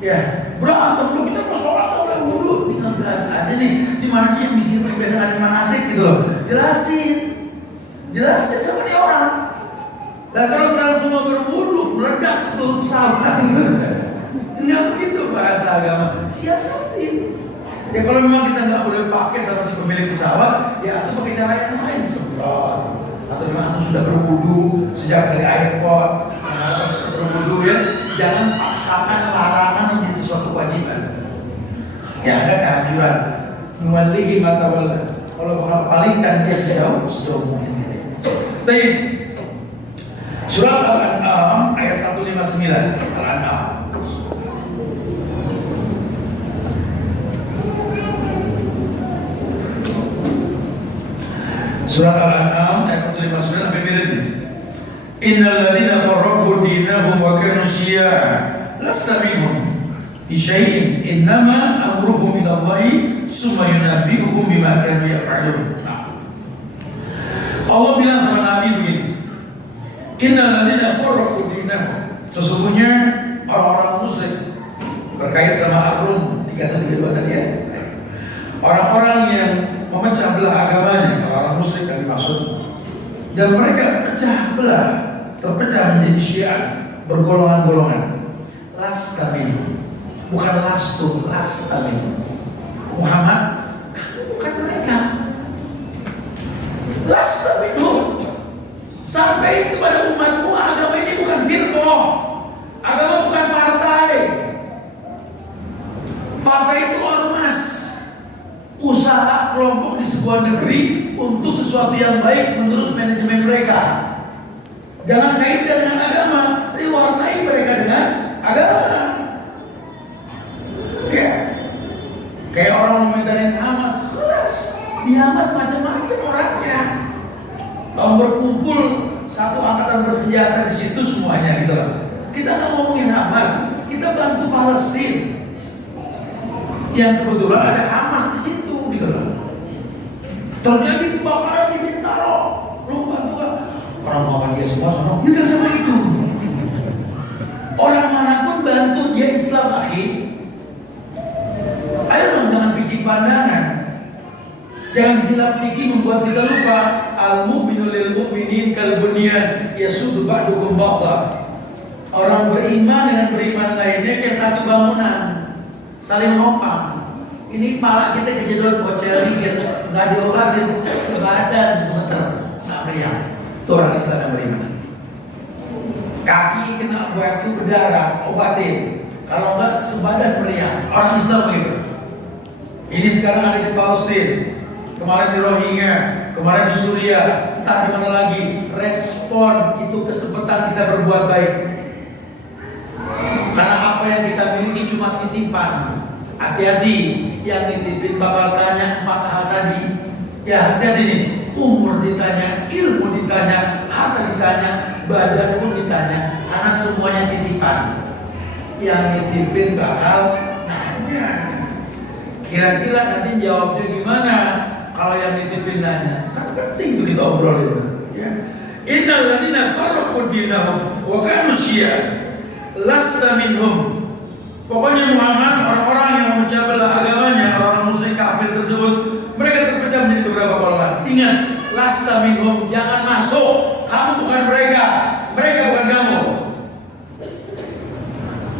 Ya, berantem lu kita mau sholat nggak boleh wudu. Kita jelas aja nih, di mana sih yang miskin biasa ngadain manasik gitu loh. Jelasin sama nih orang. Dan kalau sekarang semua berwudu, meledak tuh pesawat. Enggak begitu bahasa agama. Siasatin. Ya kalau memang kita nggak boleh pakai sama si pemilik pesawat, ya atau pakai cara yang lain, semprot. Atau memang sudah berwudu sejak dari airport, berwudu ya, jangan paksakan larangan menjadi sesuatu kewajiban. Ya ada kehancuran. Nuwallihi ma tawalla. Kalau palingkan dia sejauh mungkin. Baik. Surat Al-An'am ayat 159. Al-An'am. Surat Al-An'am ayat 159 sampai mirip nih. Innal ladzina farraqu dinahum wa kanu syi'a lasta minhum fi syai'in innama amruhum ila Allahi summa yunabbi'uhum bima kanu yaf'alun. Allah bilang sama Nabi begini. Innal ladzina farraqu dinahum, sesungguhnya orang-orang musyrik berkait sama Ar-Rum 3132 tadi ya. Orang-orang yang memecah belah agamanya, orang musyrik yang dimaksud, dan mereka terpecah menjadi syiah, bergolongan-golongan. Lasta minhum, bukan lastu, lasta minhum. Muhammad, kamu bukan mereka. Sampai kepada umatmu, agama ini bukan firqah, agama bukan partai. Partai itu ormas, usaha kelompok di sebuah negeri untuk sesuatu yang baik menurut manajemen mereka. Jangan kaitkan dengan agama, tapi warnai mereka dengan agama. Ya, kayak orang komentarin Hamas, kelas di Hamas macam-macam orangnya. Kalau berkumpul satu angkatan bersenjata di situ semuanya gitu loh. Kita nggak ngomongin Hamas, kita bantu Palestina. Yang kebetulan ada Hamas di situ gitu loh. Terjadi kebakaran di Bintaro, lu bantu kan? Orang makan dia semua sono, kita sama itu. Orang manapun bantu dia Islam akhi. Ayo dong, jangan picik pandangan. Jangan hilaf fikih membuat kita lupa. Al-mu'minu lil mu'minin kal bunyan yasuddu ba'dukum ba'da. Orang beriman dengan beriman lainnya kayak satu bangunan, saling menopang. Ini pala kita kejadian bocor dikit, nggak diobatin, sebadan gemeter, nggak meriang. Itu orang Islam yang beriman. Kaki kena batu berdarah, obatin. Kalau nggak sebadan meriang. Orang Islam begitu. Ini sekarang ada di Palestina, kemarin di Rohingya, kemarin di Suriah, entah di mana lagi. Respon itu kesempatan kita berbuat baik. Karena apa yang kita miliki cuma titipan. Hati-hati, yang dititipin bakal tanya 4 hal tadi. Ya, hati-hati nih. Umur ditanya, ilmu ditanya, harta ditanya, badan pun ditanya. Karena semuanya titipan. Yang dititipin bakal nanya. Kira-kira nanti jawabnya gimana? Kalau yang dititipin nanya, kan penting tuh kita obrolin. Ya. Innal ladina farraqu dinahum wa kanu syi'a lasta minhum. Pokoknya Muhammad, orang-orang yang memecah belah agamanya, orang-orang musyrik kafir tersebut, mereka terpecah menjadi beberapa golongan. Ingat, lasta minhum, jangan masuk. Kamu bukan mereka, mereka bukan kamu.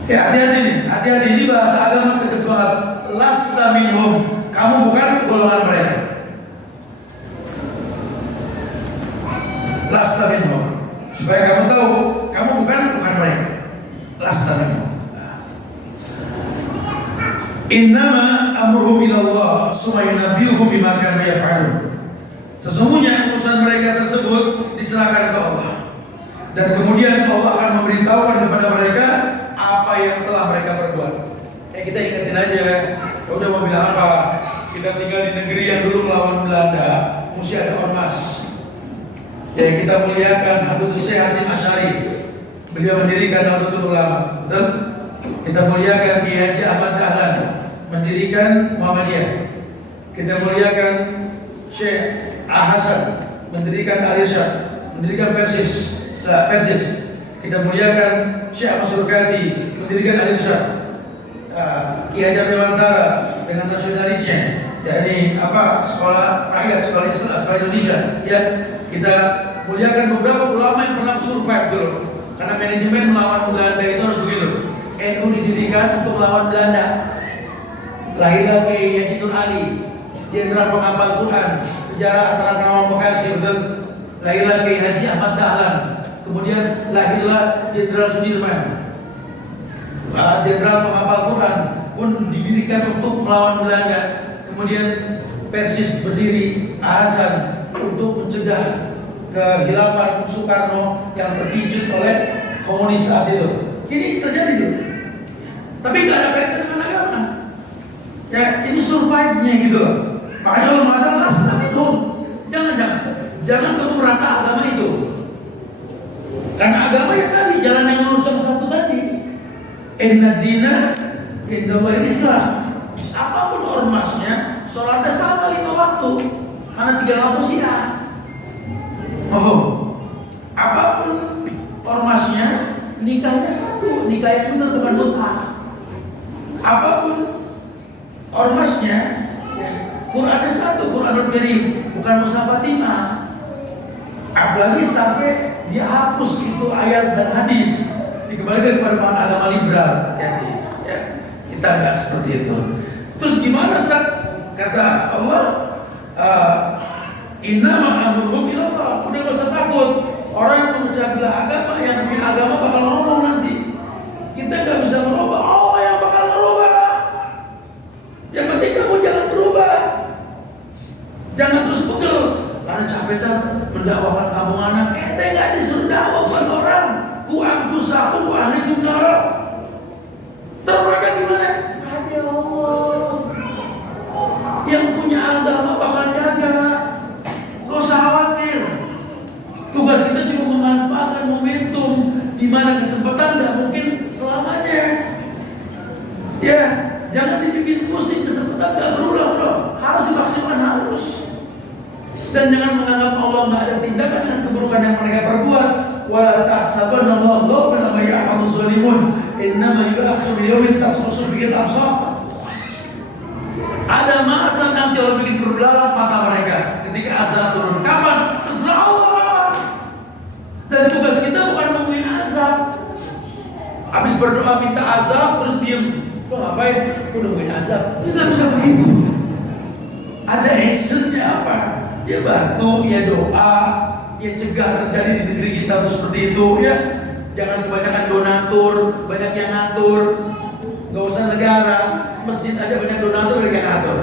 Ya, hati-hati nih, hati-hati, ini bahasa agama tegas banget. Lasta minhum, kamu bukan golongan mereka. Lasta minhum, supaya kamu tahu, kamu bukan mereka. Lasta minhum. Innama amruhum ilallah summa yunabbihum bima kanu yaf'alun. Sesungguhnya urusan mereka tersebut diserahkan ke Allah. Dan kemudian Allah akan memberitahukan kepada mereka apa yang telah mereka perbuat. Kita ingetin aja, ya udah mau bilang apa? Kita tinggal di negeri yang dulu melawan Belanda, mesti ada ormas. Ya kita muliakan Habib Syekh Hasyim Asy'ari. Beliau mendirikan Nahdlatul Ulama. Betul? Kita muliakan Kiai Haji Ahmad Dahlan, mendirikan Muhammadiyah. Kita muliakan Syekh Hasan, mendirikan Al-Irsyad, mendirikan Persis. Kita muliakan Syekh Ahmad Surkati, mendirikan Al-Irsyad. Kiai Haji Dewantara dengan nasionalisnya, yakni sekolah rakyat, sekolah Islam, sekolah Indonesia. Ya, kita muliakan beberapa ulama yang pernah survive dulu. Karena manajemen melawan Belanda itu harus begitu. NU didirikan untuk melawan Belanda. Lahirlah Kiai Haji Nur Ali, Jenderal Penghafal Quran, sejarah antara Karawang Bekasi, betul. Lahirlah Kiai Haji Ahmad Dahlan. Kemudian lahirlah Jenderal Sudirman, Jenderal Penghafal Quran pun didirikan untuk melawan Belanda. Kemudian Persis berdiri, Hasan untuk mencegah kehilapan Soekarno yang terpicut oleh komunis saat itu. Ini terjadi dulu. Tapi nggak ada kaitan dengan agama. Ya, ini survive-nya gitu loh. Makanya kalau mengatakan astagfirullah, jangan kamu merasa agama itu. Karena agama ya tadi jalan yang lurus yang satu tadi. Inna dina indallahi Islam. Apapun ormasnya, sholatnya sama 5 waktu. Karena 3 waktu siang. Mahfum. Apapun ormasnya, nikahnya satu, nikah yang benar bukan mut'ah. Apapun ormasnya, ya, Qurannya satu, Quranul Karim, bukan Mushaf Fatimah. Apalagi sampai dia hapus itu ayat dan hadis, dikembalikan kepada paham agama liberal. Hati-hati, ya, kita nggak seperti itu. Terus gimana Ustaz? Kata Allah, innama amruhum ilallah. Udah nggak usah takut. Orang yang memecah belah agama, yang punya agama bakal ngomong nanti. Kita nggak bisa merubah, Allah yang bakal merubah. Yang penting kamu jangan berubah. Jangan terus pegel. Karena capek mendakwakan kampung anak. Ente nggak disuruh dakwah buat orang. Ku angkusakum wa ahlikum nar. Terus mereka gimana? Hanya Allah yang punya agama bakal jaga. Gak usah khawatir. Tugas kita cuma memanfaatkan momentum di mana kesempatan nggak mungkin selamanya. Ya, jangan dibikin pusing, kesempatan nggak berulang bro. Harus dimaksimalkan harus. Dan jangan menganggap Allah nggak ada tindakan dengan keburukan yang mereka perbuat. Wala tahsabanna Allah bima ya'malu zalimun, innama yu'akhiru yawmin tashkhasu fihi al-absar. Ada masa nanti Allah bikin berbelalang mata mereka ketika azab turun. Kapan? Terserah Allah. Dan tugas kita bukan nungguin azab. Habis berdoa minta azab terus diem. Lo ngapain? Gue nungguin azab. Tidak bisa begitu. Ada actionnya apa? Ya bantu, ya doa, ya cegah terjadi di negeri kita tuh seperti itu ya. Jangan kebanyakan donatur, banyak yang ngatur. Gak usah negara, masjid aja banyak donatur, banyak yang ngatur.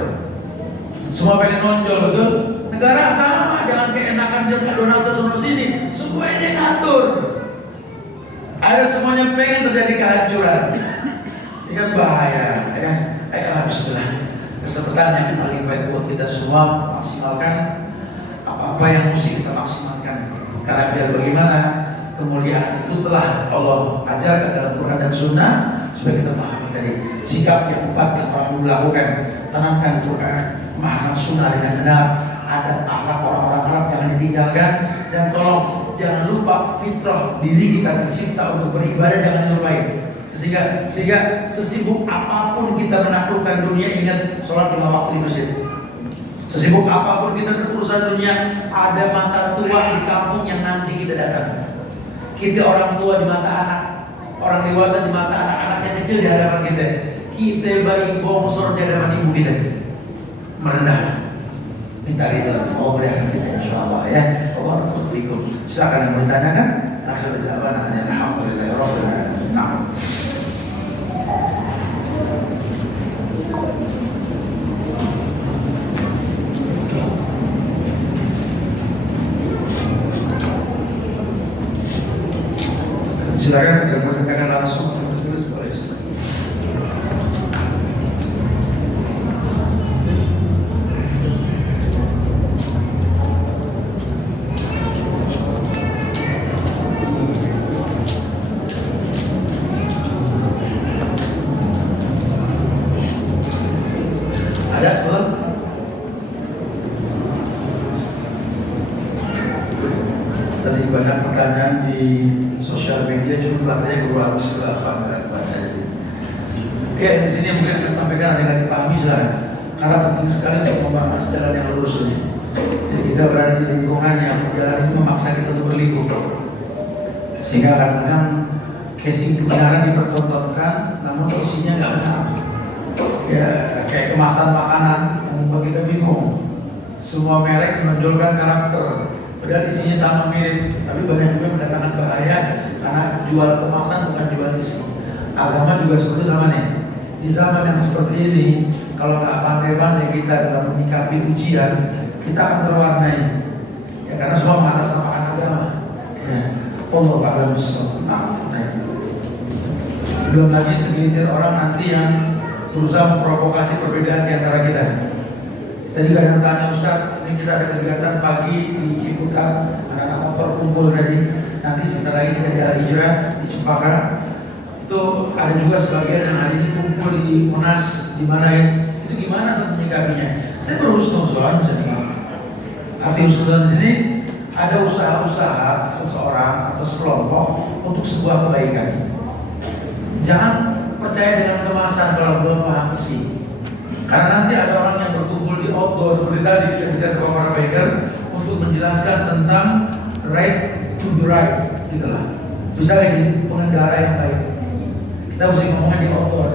Semua pengen nonjol, betul? Negara sama, jangan keenakan dia donatur sana sini. Semuanya yang ngatur. Ada semuanya pengen terjadi kehancuran. Ini kan bahaya, ya. Ayolah bismillah. Kesempatan yang paling baik buat kita semua maksimalkan apa-apa yang mesti kita maksimalkan. Karena biar bagaimana kemuliaan itu telah Allah ajarkan dalam Quran dan Sunnah supaya kita pahami tadi sikap yang empat yang orang dulu lakukan. Tanamkan Quran, pemahaman Sunnah dengan benar, ada akhlak orang-orang Arab jangan ditinggalkan, dan tolong jangan lupa fitrah diri kita tercipta untuk beribadah jangan dilupain. Sehingga sesibuk apapun kita menaklukkan dunia, ingat sholat 5 waktu di masjid. Sesibuk apapun kita berurusan dunia, ada mata tua di kampung yang nanti kita datang. Kita orang tua di mata anak, orang dewasa di mata anak-anak yang kecil di hadapan kita. Kita bayi bongsor di hadapan ibu kita. Merendah. Minta ridho Allah berikan kita insyaallah ya. Allah berfikum. Silakan yang bertanyakan. Akhir da'wana alhamdulillahi rabbil alamin. Na'am. Silakan yang mau tanyakan langsung tulis boleh. Ada belum? Tadi banyak pertanyaan di sosial media, cuma katanya guru habis setelah baca jadi. Oke, di sini mungkin saya sampaikan ada yang dipahami silahkan. Karena penting sekali untuk membahas jalan yang lurus ini. Jadi kita berada di lingkungan yang jalan itu memaksa kita untuk berliku, sehingga kadang-kadang casing kebenaran dipertontonkan, namun isinya nggak benar. Ya kayak kemasan makanan yang membuat kita bingung. Semua merek menonjolkan karakter. Padahal isinya sama mirip, tapi banyak juga mendatangkan bahaya karena jual kemasan bukan jual isi. Agama juga seperti sama nih. Di zaman yang seperti ini, kalau nggak pandai-pandai kita dalam menyikapi ujian, kita akan terwarnai. Ya karena semua mengatasnamakan agama. Ya. Allah Taala belum lagi segelintir orang nanti yang berusaha memprovokasi perbedaan di antara kita. Tadi ada yang tanya Ustaz, ini kita ada kegiatan pagi di Ciputat, anak-anak motor kumpul tadi. Nanti sebentar lagi kita di Al-Hijrah di Cempaka. Itu ada juga sebagian yang hari ini kumpul di Monas, di mana ya? Itu gimana cara menyikapinya? Saya berhusnuzon, arti husnuzon ini ada usaha-usaha seseorang atau sekelompok untuk sebuah kebaikan. Jangan percaya dengan kemasan kalau belum paham isi. Karena nanti ada orang yang berkumpul di outdoor seperti tadi kita bicara sama para biker untuk menjelaskan tentang right to be right, gitulah. Misalnya di pengendara yang baik, kita mesti ngomongnya di outdoor.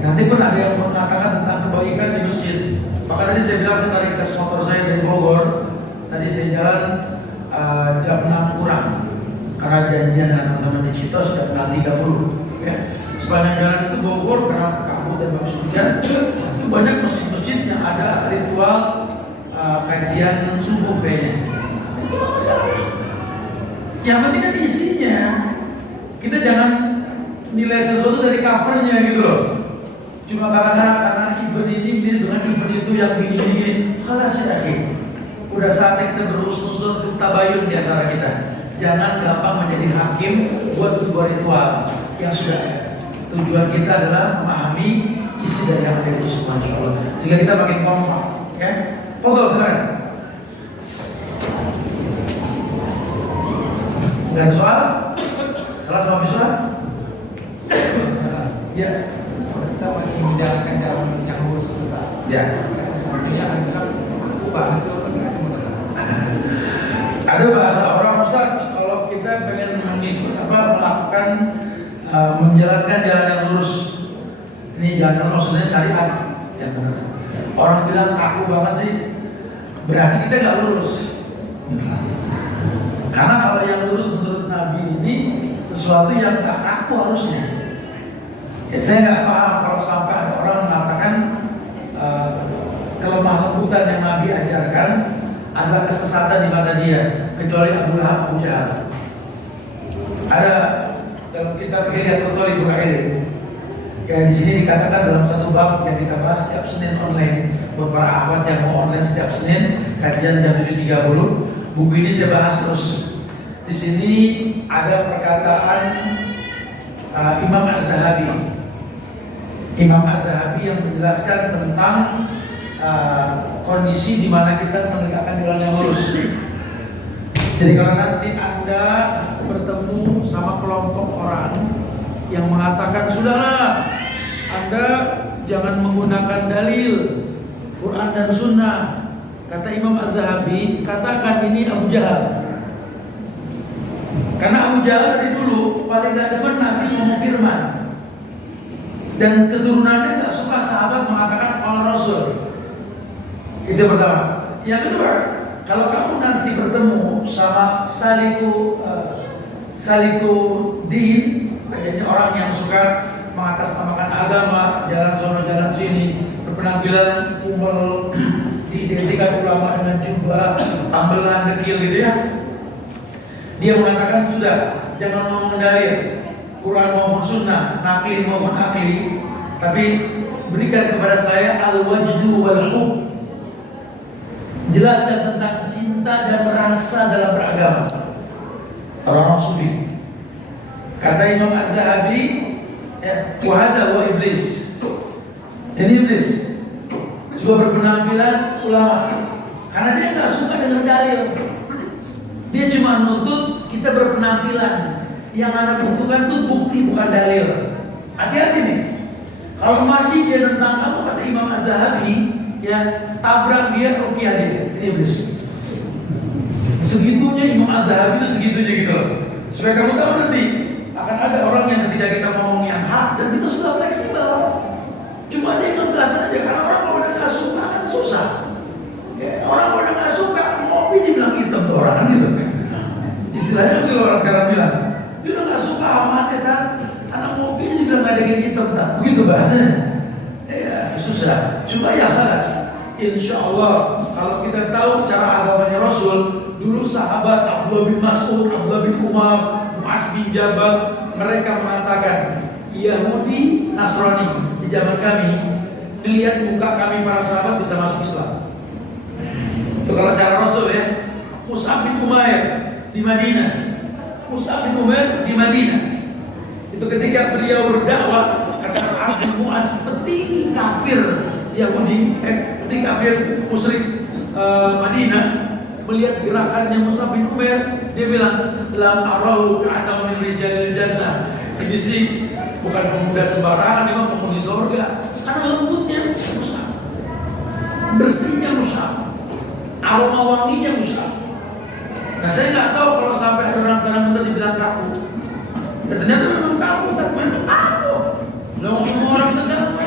Nanti pun ada yang mengatakan tentang kebaikan di masjid. Maka tadi saya bilang saya tarik gas motor saya dari Bogor. Tadi saya jalan jam 6 kurang karena janjian dengan teman-teman di Citos jam 6.30 ya. Sepanjang jalan itu Bogor karena kabut dan bagus hujan itu banyak masjid-masjid yang ada ritual kajian subuh kayaknya. Itu nggak masalah. Yang penting kan isinya. Kita jangan nilai sesuatu dari covernya gitu loh. Cuma karena event ini mirip dengan event itu yang gini-gini. Halas ya akhir. Udah saatnya kita berusaha tabayun di antara kita. Jangan gampang menjadi hakim buat sebuah ritual yang sudah ada. Tujuan kita adalah memahami isi dari yang ada itu semua, insyaallah. Sehingga kita makin kompak, ya. Foto silakan. Nggak ada soal? Salah sama soal? Ya. Kita masih menjalankan jalan yang lurus kita. Ya. Sepertinya akan kita ubah hasil. Ada bahasa orang Ustaz, kalau kita pengen melakukan menjalankan jalan yang lurus, ini jalan yang lurus sebenarnya syariat yang benar. Orang bilang kaku banget sih, berarti kita nggak lurus. Karena kalau yang lurus menurut Nabi ini sesuatu yang nggak kaku harusnya. Ya, saya nggak paham kalau sampai ada orang mengatakan kelemah lembutan yang Nabi ajarkan adalah kesesatan di mata dia, kecuali Abu Lahab, Abu Jahal. Ada dalam kitab Hilyatul Thalib Bukhari. Ya, di sini dikatakan dalam satu bab yang kita bahas setiap Senin online. Buat para ahwat yang mau online setiap Senin, kajian jam 7.30. Buku ini saya bahas terus. Di sini ada perkataan Imam Adz-Dzahabi. Imam Adz-Dzahabi yang menjelaskan tentang kondisi di mana kita menegakkan jalan yang lurus. Jadi kalau nanti Anda bertemu sama kelompok orang yang mengatakan sudahlah, Anda jangan menggunakan dalil Quran dan Sunnah, kata Imam Adz-Dzahabi, katakan ini Abu Jahal. Karena Abu Jahal dari dulu paling gak demen Nabi ngomong firman, dan keturunannya gak suka sahabat mengatakan qala Rasul. Itu pertama. Yang kedua, kalau kamu nanti bertemu sama Salikuddin, kayaknya orang yang suka mengatasnamakan agama, jalan sono jalan sini, berpenampilan umel, diidentikan ulama dengan jubah, tambelan, dekil gitu ya. Dia mengatakan sudah, jangan ngomong dalil Quran maupun Sunnah, nakli maupun akli, tapi berikan kepada saya al-wajdu wal hub. Jelaskan tentang cinta dan rasa dalam beragama. Orang-orang sufi. Kata Imam Adz-Dzahabi, wahada wa iblis. Ini iblis. Juga berpenampilan ulama. Karena dia nggak suka dengan dalil. Dia cuma nuntut kita berpenampilan. Yang Anda butuhkan tuh bukti bukan dalil. Hati-hati nih. Kalau masih dia tentang kamu, kata Imam Adz-Dzahabi, ya tabrak dia, ruqyah dia. Ini iblis. Segitunya Imam Adz-Dzahabi itu segitunya gitu loh. Supaya kamu tahu nanti akan ada orang yang ketika kita ngomong yang hak dan kita sudah fleksibel. Cuma dia ngegas aja karena orang kalau udah nggak suka kan susah. Ya, orang kalau udah nggak suka ngopi dibilang hitam tuh orang kan gitu. Istilahnya begitu orang sekarang bilang, dia udah nggak suka amat ya kan, anak ngopi ini dibilang nggak ada gini hitam tak, begitu bahasanya. Ya susah. Cuma ya kelas. Insya Allah kalau kita tahu cara agamanya Rasul, dulu sahabat Abdullah bin Mas'ud, Abdullah bin Umar, Mu'az bin Jabal, mereka mengatakan Yahudi, Nasrani di zaman kami, lihat muka kami para sahabat bisa masuk Islam. Itu kalau cara Rasul ya. Mus'ab bin Umair di Madinah, Mus'ab bin Umair di Madinah. Itu ketika beliau berdakwah, kata Sa'ad bin Mu'az, petinggi kafir Yahudi, petinggi kafir musyrik Madinah, melihat gerakannya Mus'ab bin Umair, dia bilang, lam arahu ka'annahu min rijalil jannah. Ini sih bukan pemuda sembarangan, memang penghuni surga. Karena lembutnya Mus'ab, bersihnya Mus'ab, aroma wanginya Mus'ab. Nah saya nggak tahu kalau sampai ada orang sekarang minta dibilang kaku. Ya ternyata memang kaku, tapi memang kaku. Nggak semua orang tegang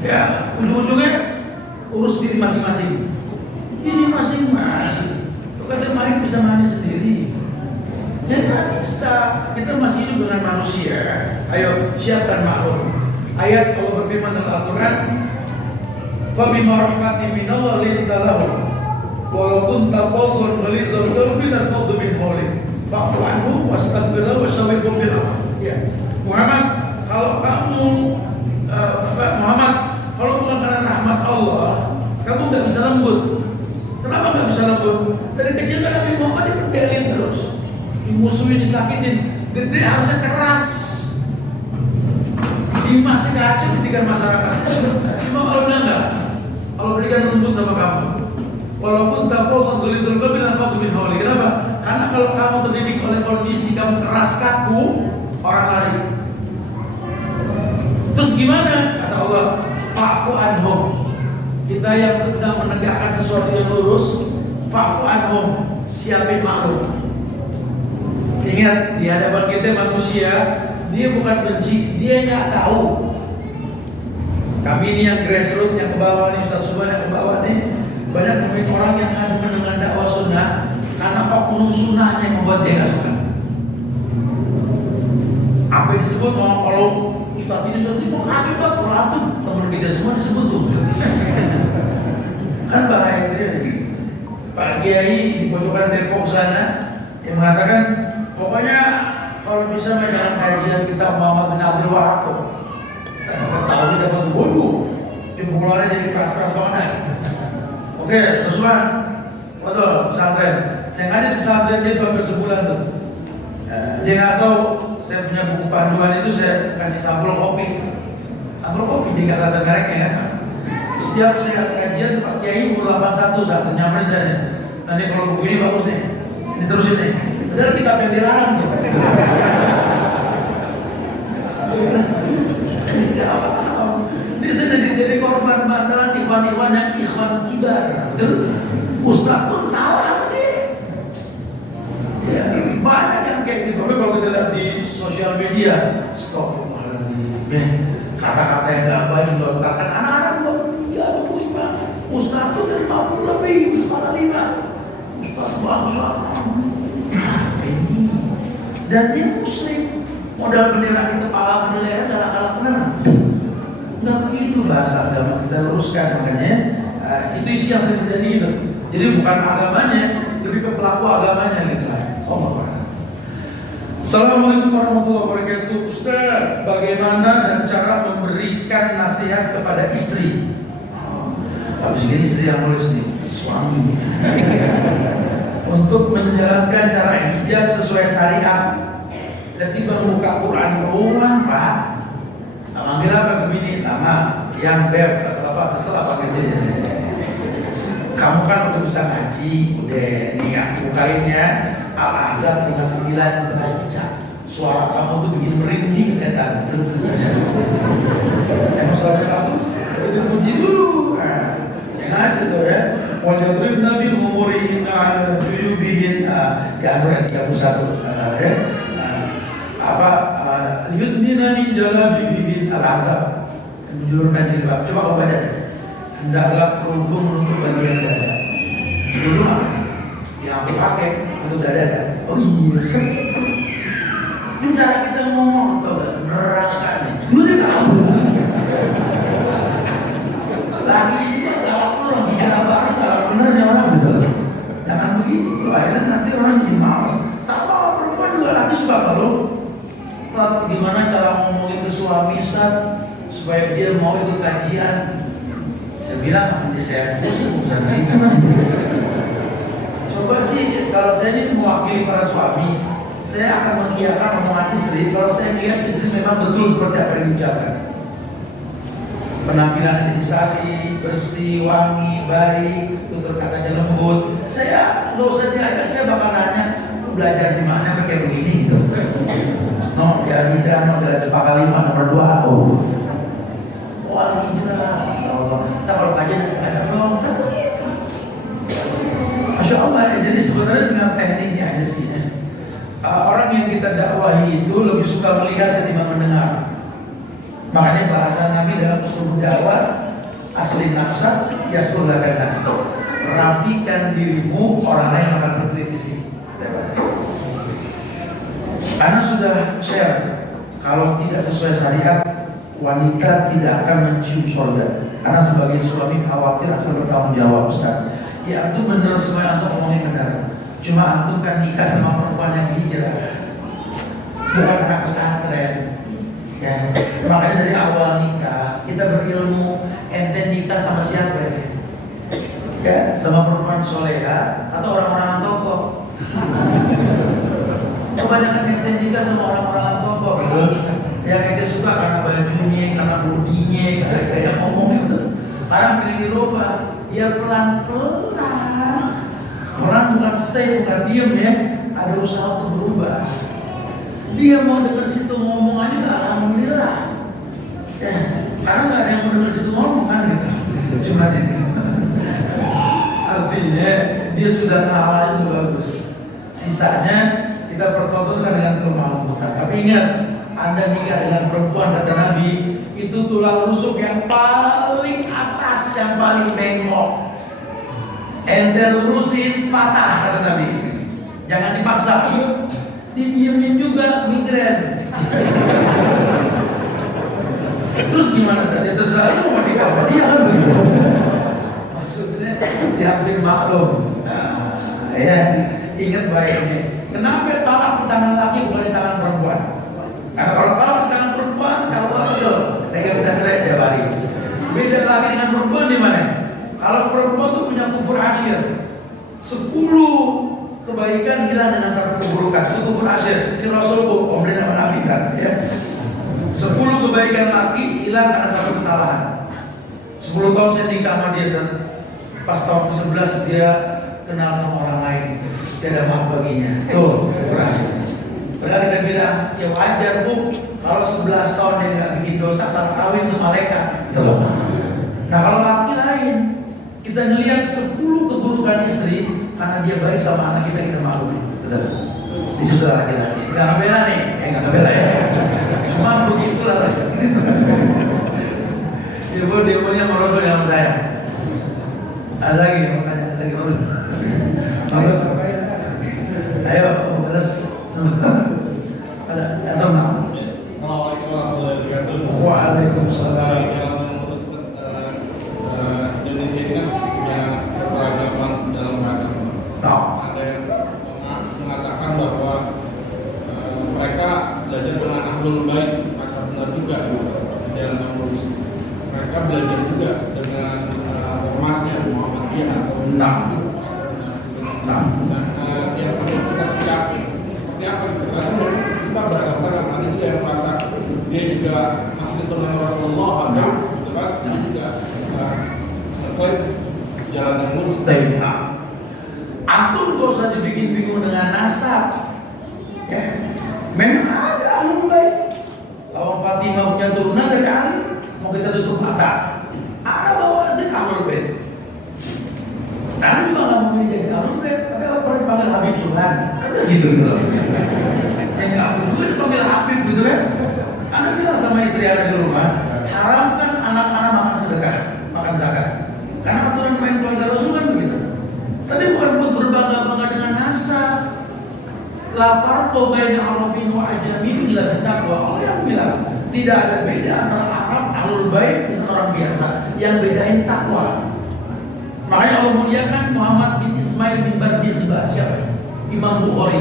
ya, ujung-ujungnya urus diri masing-masing. Ini masing-masing. kita masih hidup dengan manusia. Ayo siapkan maklum. Ayat Allah berfirman dalam Al-Quran, "Fabima rahmatin minallah linta lahum, walau kunta fadhlan ghalizal qalbi lanfaddu min hawlik, fa'fu anhum wastaghfir lahum wasyawirhum fil amr." Ya, Muhammad, kalau kamu Muhammad, kalau bukan karena rahmat Allah, kamu nggak bisa lembut. Kenapa nggak bisa lembut? Dari kecil kan Nabi Muhammad dipendelin terus, dimusuhin, disakitin. Gede harusnya keras. Masih kacau ketika masyarakat. Cuma kalau enggak, kalau berikan lembut sama kamu, walaupun tak fadhlan ghalizal qalbi lanfaddu min hawlik. Kenapa? Karena kalau kamu terdidik oleh kondisi kamu keras kaku, orang lari. Terus gimana? Kata Allah, fa'fu anhum. Kita yang sedang menegakkan sesuatu yang lurus, fa'fu anhum, siapin maklum. Ingat, di hadapan kita manusia, dia bukan benci, dia nggak tahu. Kami ini yang grassroots, yang ke bawah nih, Ustaz Subhan yang ke bawah nih, banyak nemuin orang yang ada mendengar dakwah sunnah karena oknum sunnahnya yang membuat dia nggak suka. Apa yang disebut kalau Ustaz ini mau hakikat, kalau antum teman kita semua disebut tuh. Kan bahaya sih. Pak Kiai di pojokan Depok sana yang mengatakan, pokoknya kalau bisa jangan kajian kita Muhammad bin Abdul Wahab tuh. Kita tahu kita betul bodoh. Di pukulannya jadi keras-keras banget. Oke, Ustaz, betul pesantren. Saya ngaji di pesantren itu hampir sebulan tuh. Dia nggak tahu saya punya buku panduan itu, saya kasih sampel kopi. Sampel kopi jadi nggak kata mereknya kan. Setiap saya kajian Pak Kiai umur 81 saat nyamperin saya. Nanti kalau buku ini bagus nih, ini terusin nih. Padahal kitab yang dilarang tuh. Ini saya jadi korban bantalan ikhwan-ikhwan yang ikhwan kibar. Betul? Ustaz pun salah nih. Ya, banyak yang kayak gitu. Tapi kalau kita lihat di sosial media, astagfirullahaladzim, kata-kata yang gak baik dilontarkan anak-anak 23, 25. Ustaz tuh dari 50 lebih, kepala 5. Ustaz bangsa. Dan dia muslim, modal bendera di kepala, modal leher, galak-galak benar. Nggak begitu bahasa agama, kita luruskan. Makanya itu isi yang terjadi gitu. Jadi bukan agamanya, lebih ke pelaku agamanya gitu lah. Assalamualaikum warahmatullahi wabarakatuh. Ustaz, bagaimana dan cara memberikan nasihat kepada istri? Habis ini istri yang nulis nih, suami untuk menjalankan cara hijab sesuai syariat. Ketika membuka Quran doang, Pak. Manggil apa ke bini? Nama yang beb atau apa, terserah pakai saja. Kamu kan udah bisa ngaji, udah nih aku bukainnya Al-Ahzab 59 baca. Suara kamu tuh bikin merinding setan. Emang suaranya bagus? Itu puji dulu. Yang ada tuh ya. Wajadrib Nabi umurihin ala juyubihin di Al-Quran 31 ya. Yudnina min jalabibihin al-azab, menjulurkan jilbab. Coba kau baca deh. Hendaklah kerudung menutup bagian dada. Kerudung apa? Yang aku pakai untuk dada. Oh iya. Ini cara kita ngomong, tau gak? Neraka nih. Lu dia tahu. Lagi itu galak orang bicara baru, galak benernya orang gitu. Jangan begitu. Akhirnya nanti orang jadi malas. Sama perempuan juga lagi suka kalau. Gimana cara ngomongin ke suami Ustaz supaya dia mau ikut kajian? Saya bilang nanti saya pusing urusan situ. Coba sih kalau saya ini mewakili para suami, saya akan mengiyakan omongan istri kalau saya melihat istri memang betul seperti apa yang diucapkan. Penampilannya intisari, bersih, wangi, baik, tutur katanya lembut. Saya nggak usah diajak, saya bakal nanya, belajar di mana pakai begini gitu. No, dia hijrah, no, dia cepat kalimat nomor 2 aku. Wah, hijrah, Allah. Kita kalau kajian ada belum kan begitu. Masya Allah ya. Jadi sebenarnya dengan tekniknya aja sih. Orang yang kita dakwahi itu lebih suka melihat ketimbang mendengar. Makanya bahasa Nabi dalam usul dakwah asli nafsa yasulakan nas. Rapikan dirimu, orang lain akan berkritisi. Karena sudah share, kalau tidak sesuai syariat, wanita tidak akan mencium sorga. Karena sebagai suami khawatir akan bertanggung jawab, Ustaz. Ya itu benar, semua yang antum ngomongin benar. Cuma antum kan nikah sama perempuan yang hijrah, bukan anak pesantren. Ya, makanya dari awal nikah kita berilmu. Ente nikah sama siapa ya? Ya, sama perempuan soleha atau orang-orang toko. Kebanyakan ente nikah sama orang-orang toko, betul? Yang ente suka karena bajunya, karena bodinya, karena ente yang ngomongnya, betul? Sekarang pengen dirubah, ya pelan-pelan. Orang bukan stay, bukan diem ya. Ada usaha untuk berubah. Dia mau denger situ ngomong aja, alhamdulillah. Ya, karena nggak ada yang mau denger situ ngomong kan gitu. Cuma artinya dia sudah ngalah itu bagus. Sisanya kita pertontonkan dengan kemampuan. Tapi ingat, Anda nikah dengan perempuan kata Nabi itu tulang rusuk yang paling atas, yang paling bengkok. Ente lurusin patah kata Nabi. Jangan dipaksa. Didiamin juga migren. Terus gimana tadi? Terserah lu mau nikah sama dia kan begitu. Maksudnya siapin maklum. Nah, ya ingat baiknya. Kenapa talak di tangan laki bukan di tangan perempuan? Karena kalau talak di tangan perempuan, kalau betul, mereka bisa cerai tiap hari. Beda lagi dengan perempuan di mana? Kalau perempuan tuh punya kufur asyir, 10 kebaikan hilang dengan satu keburukan. Itu kufur asyir. Ini Rasul komplain sama Nabi kan, ya. 10 kebaikan laki hilang karena satu kesalahan. 10 tahun saya nikah sama dia, pas tahun ke-11 dia kenal sama orang lain. Dia ada maaf baginya. Tuh, kufur asyir. Padahal kita bilang, ya wajar bu, kalau 11 tahun dia nggak bikin dosa, saat kawin itu malaikat. Gitu loh. Nah kalau laki lain, kita ngelihat 10 keburukan istri karena dia baik sama anak kita maklum. Betul. Di situ laki-laki. Nggak ngebela nih, nggak ngebela ya. Cuma begitulah. Dia punya merosot yang saya. Ada lagi makanya ada lagi merosot. Ayo terus. Ada atau enggak? Assalamualaikum warahmatullahi wabarakatuh. Waalaikumsalam. Indonesia ini kan punya keberagaman dalam beragama. Ada yang mengatakan bahwa mereka belajar dengan ahlul bait, masa benar juga di dalam mengurus. Mereka belajar juga dengan ormasnya Muhammadiyah atau yang perlu kita sikapi seperti apa gitu. Karena kita beragama ada juga yang merasa dia juga masih keturunan Rasulullah atau gitu kan, dia juga jalan yang lurus. Antum gak usah dibikin bingung dengan nasab. Ya. Memang ada ahlul bait. Kalau Fatimah punya turunan dari Ali, mau kita tutup mata. Ada bawa sih ahlul bait. Karena juga nggak mau jadi ahlul bait, tapi apa pernah dipanggil Habib Subhan? Kan gitu loh. Yang nggak Habib juga dipanggil Habib gitu kan? Anda bilang sama istri Anda di rumah, haramkan anak-anak makan sedekah, makan zakat. Karena aturan main keluarga Rasul kan begitu. Tapi bukan buat berbangga-bangga dengan nasab. La farqa baina Arabin wa Ajamin illa bittaqwa. Allah yang bilang tidak ada beda antara Arab, ahlul bait dan orang biasa. Yang bedain takwa. Makanya Allah muliakan Muhammad bin Ismail bin Bardizbah. Siapa? Imam Bukhari.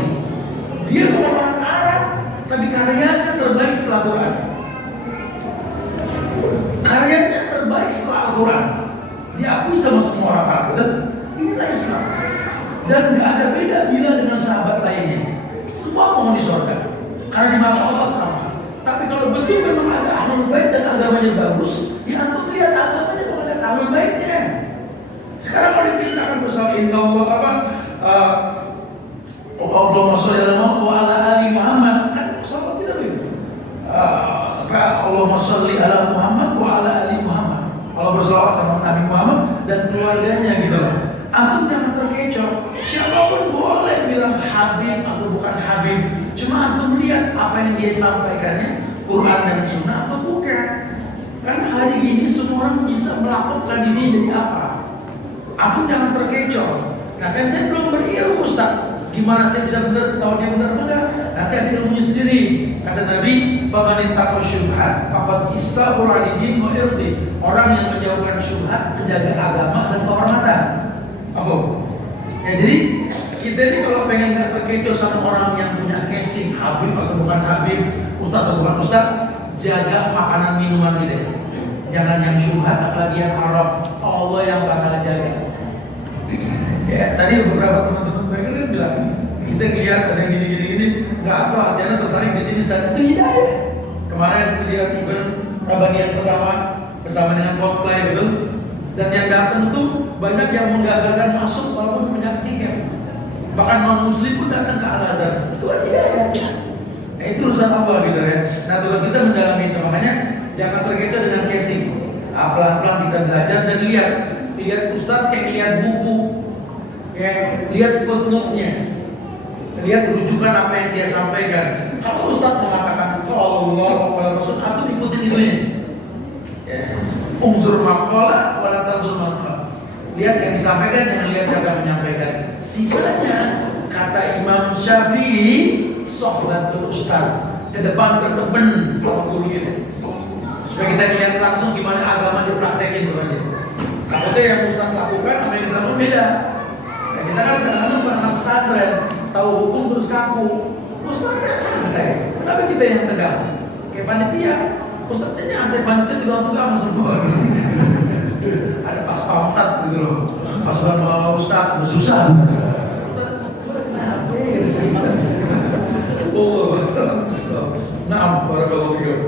Dia bukan orang Arab, tapi karyanya terbaik setelah Quran. Karyanya terbaik setelah Al-Quran. Diakui sama semua orang Arab, betul? Inilah Islam. Dan gak ada beda bila dengan sahabat lainnya. Semua mau di surga. Karena di mata Allah sama. Tapi kalau betul memang ada ahlul bait dan agamanya bagus, ya antum lihat agamanya bukan ada ahlul baitnya. Sekarang kalau diperintahkan bersama Inna Allahumma sholli ala ali Muhammad, kan salat kita begitu. Allahumma sholli ala Muhammad wa ala ali Muhammad. Allah berselawat sama Nabi Muhammad dan keluarganya gitu loh. Antum jangan terkecoh. Siapapun boleh bilang Habib atau bukan Habib. Cuma antum lihat apa yang dia sampaikannya, Quran dan Sunnah apa bukan. Karena hari ini semua orang bisa melakukan diri jadi apa. Antum jangan terkecoh. Nah kan saya belum berilmu Ustaz. Gimana saya bisa benar tahu dia benar enggak? Nah hati-hati ilmunya sendiri. Kata Nabi, "Faman ittaqa syubhat faqad istabara lidin wa irdi." Orang yang menjauhkan syubhat menjaga agama dan kehormatan. Apa? Ya, jadi kita ini kalau pengen gak terkecoh sama orang yang punya casing, Habib atau bukan Habib, Ustaz atau bukan Ustaz, jaga makanan minuman kita. Jangan yang syubhat, apalagi yang haram. Allah yang bakal jaga. Ya, tadi beberapa teman-teman mereka kan bilang, kita lihat ada yang gini-gini, nggak tahu hatinya tertarik di sini. Itu hidayah. Kemarin lihat event Rabanian pertama bersama dengan Coldplay, betul. Dan yang datang itu banyak yang menggagalkan masuk walaupun punya tiket. Bahkan non muslim pun datang ke Al Azhar. Itu kan hidayah. Itu urusan Allah gitu ya. Nah, tugas kita mendalami itu, makanya jangan terkecoh dengan casing. Pelan-pelan kita belajar dan lihat Ustadz kayak lihat buku, ya, lihat footnote-nya, lihat rujukan apa yang dia sampaikan. Kalau Ustadz mengatakan kalau Allah kalau Rasul, aku ikutin itunya. Ya. Unsur maqala wala tanzur maqala. Lihat yang disampaikan, jangan lihat siapa yang menyampaikan. Sisanya kata Imam Syafi'i, sohbatul ustaz, ke depan berteman sama guru kita. Supaya kita lihat langsung gimana agama dipraktekin sebenarnya. Takutnya yang Ustaz lakukan sama yang kita lakukan beda. Ya, kita kan kadang-kadang bukan anak pesantren, tahu hukum terus kaku. Ustaznya santai, kenapa kita yang tegang? Kayak panitia, Ustaznya nyantai, panitia tegang-tegang semua. Ada pas pamtat gitu loh, pas sama Ustaz susah. Ustaz, kenapa ya? Oh, nah, barakallahu fikum.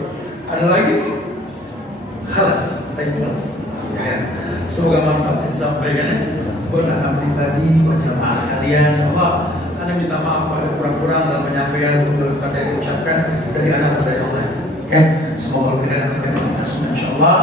Ada lagi? Khalas, semoga manfaat yang disampaikan buat anak pribadi, buat jamaah sekalian. Allah, Anda minta maaf kalau kurang-kurang dalam penyampaian kata yang diucapkan dari anak dari Allah. Ya, semoga kita dapat berkah. Insyaallah,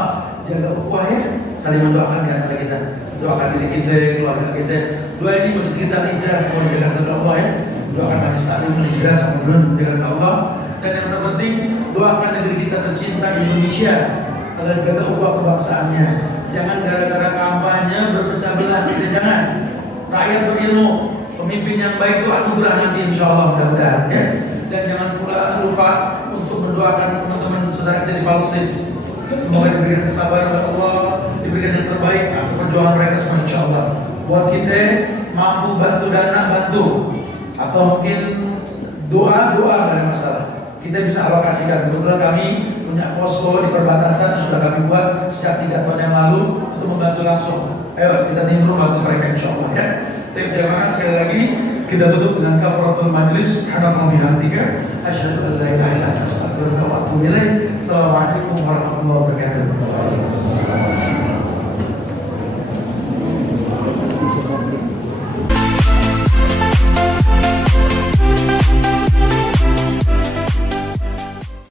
jaga ukhuwah ya, saling mendoakan di antara kita, doakan diri kita, keluarga kita. Doa ini masjid kita hijrah, semoga dijaga oleh Allah ya. Doakan majelis taklim hijrah, semoga dijaga Allah. Dan yang terpenting, doakan negeri kita tercinta Indonesia, agar jaga ukhuwah kebangsaannya. Jangan gara-gara kampanye berpecah belah, kita jangan. Rakyat berilmu, pemimpin yang baik itu anugerah nanti insyaallah mudah-mudahan ya. Dan jangan pula lupa untuk mendoakan teman-teman saudara kita di Palestina. Semoga diberikan kesabaran oleh Allah, diberikan yang terbaik untuk perjuangan mereka semua insyaallah. Buat kita mampu bantu dana, bantu, atau mungkin doa dari masalah. Kita bisa alokasikan. Kebetulan kami punya posko di perbatasan sudah kami buat sejak 3 tahun yang lalu untuk membantu langsung. Ayo kita timur bantu mereka insyaallah ya. Tim jamaah sekali lagi kita tutup dengan kafaratul majlis. Subhanallah bihamdika asyhadu an la ilaha illa anta astaghfiruka wa atubu ilaik. Assalamualaikum warahmatullahi wabarakatuh.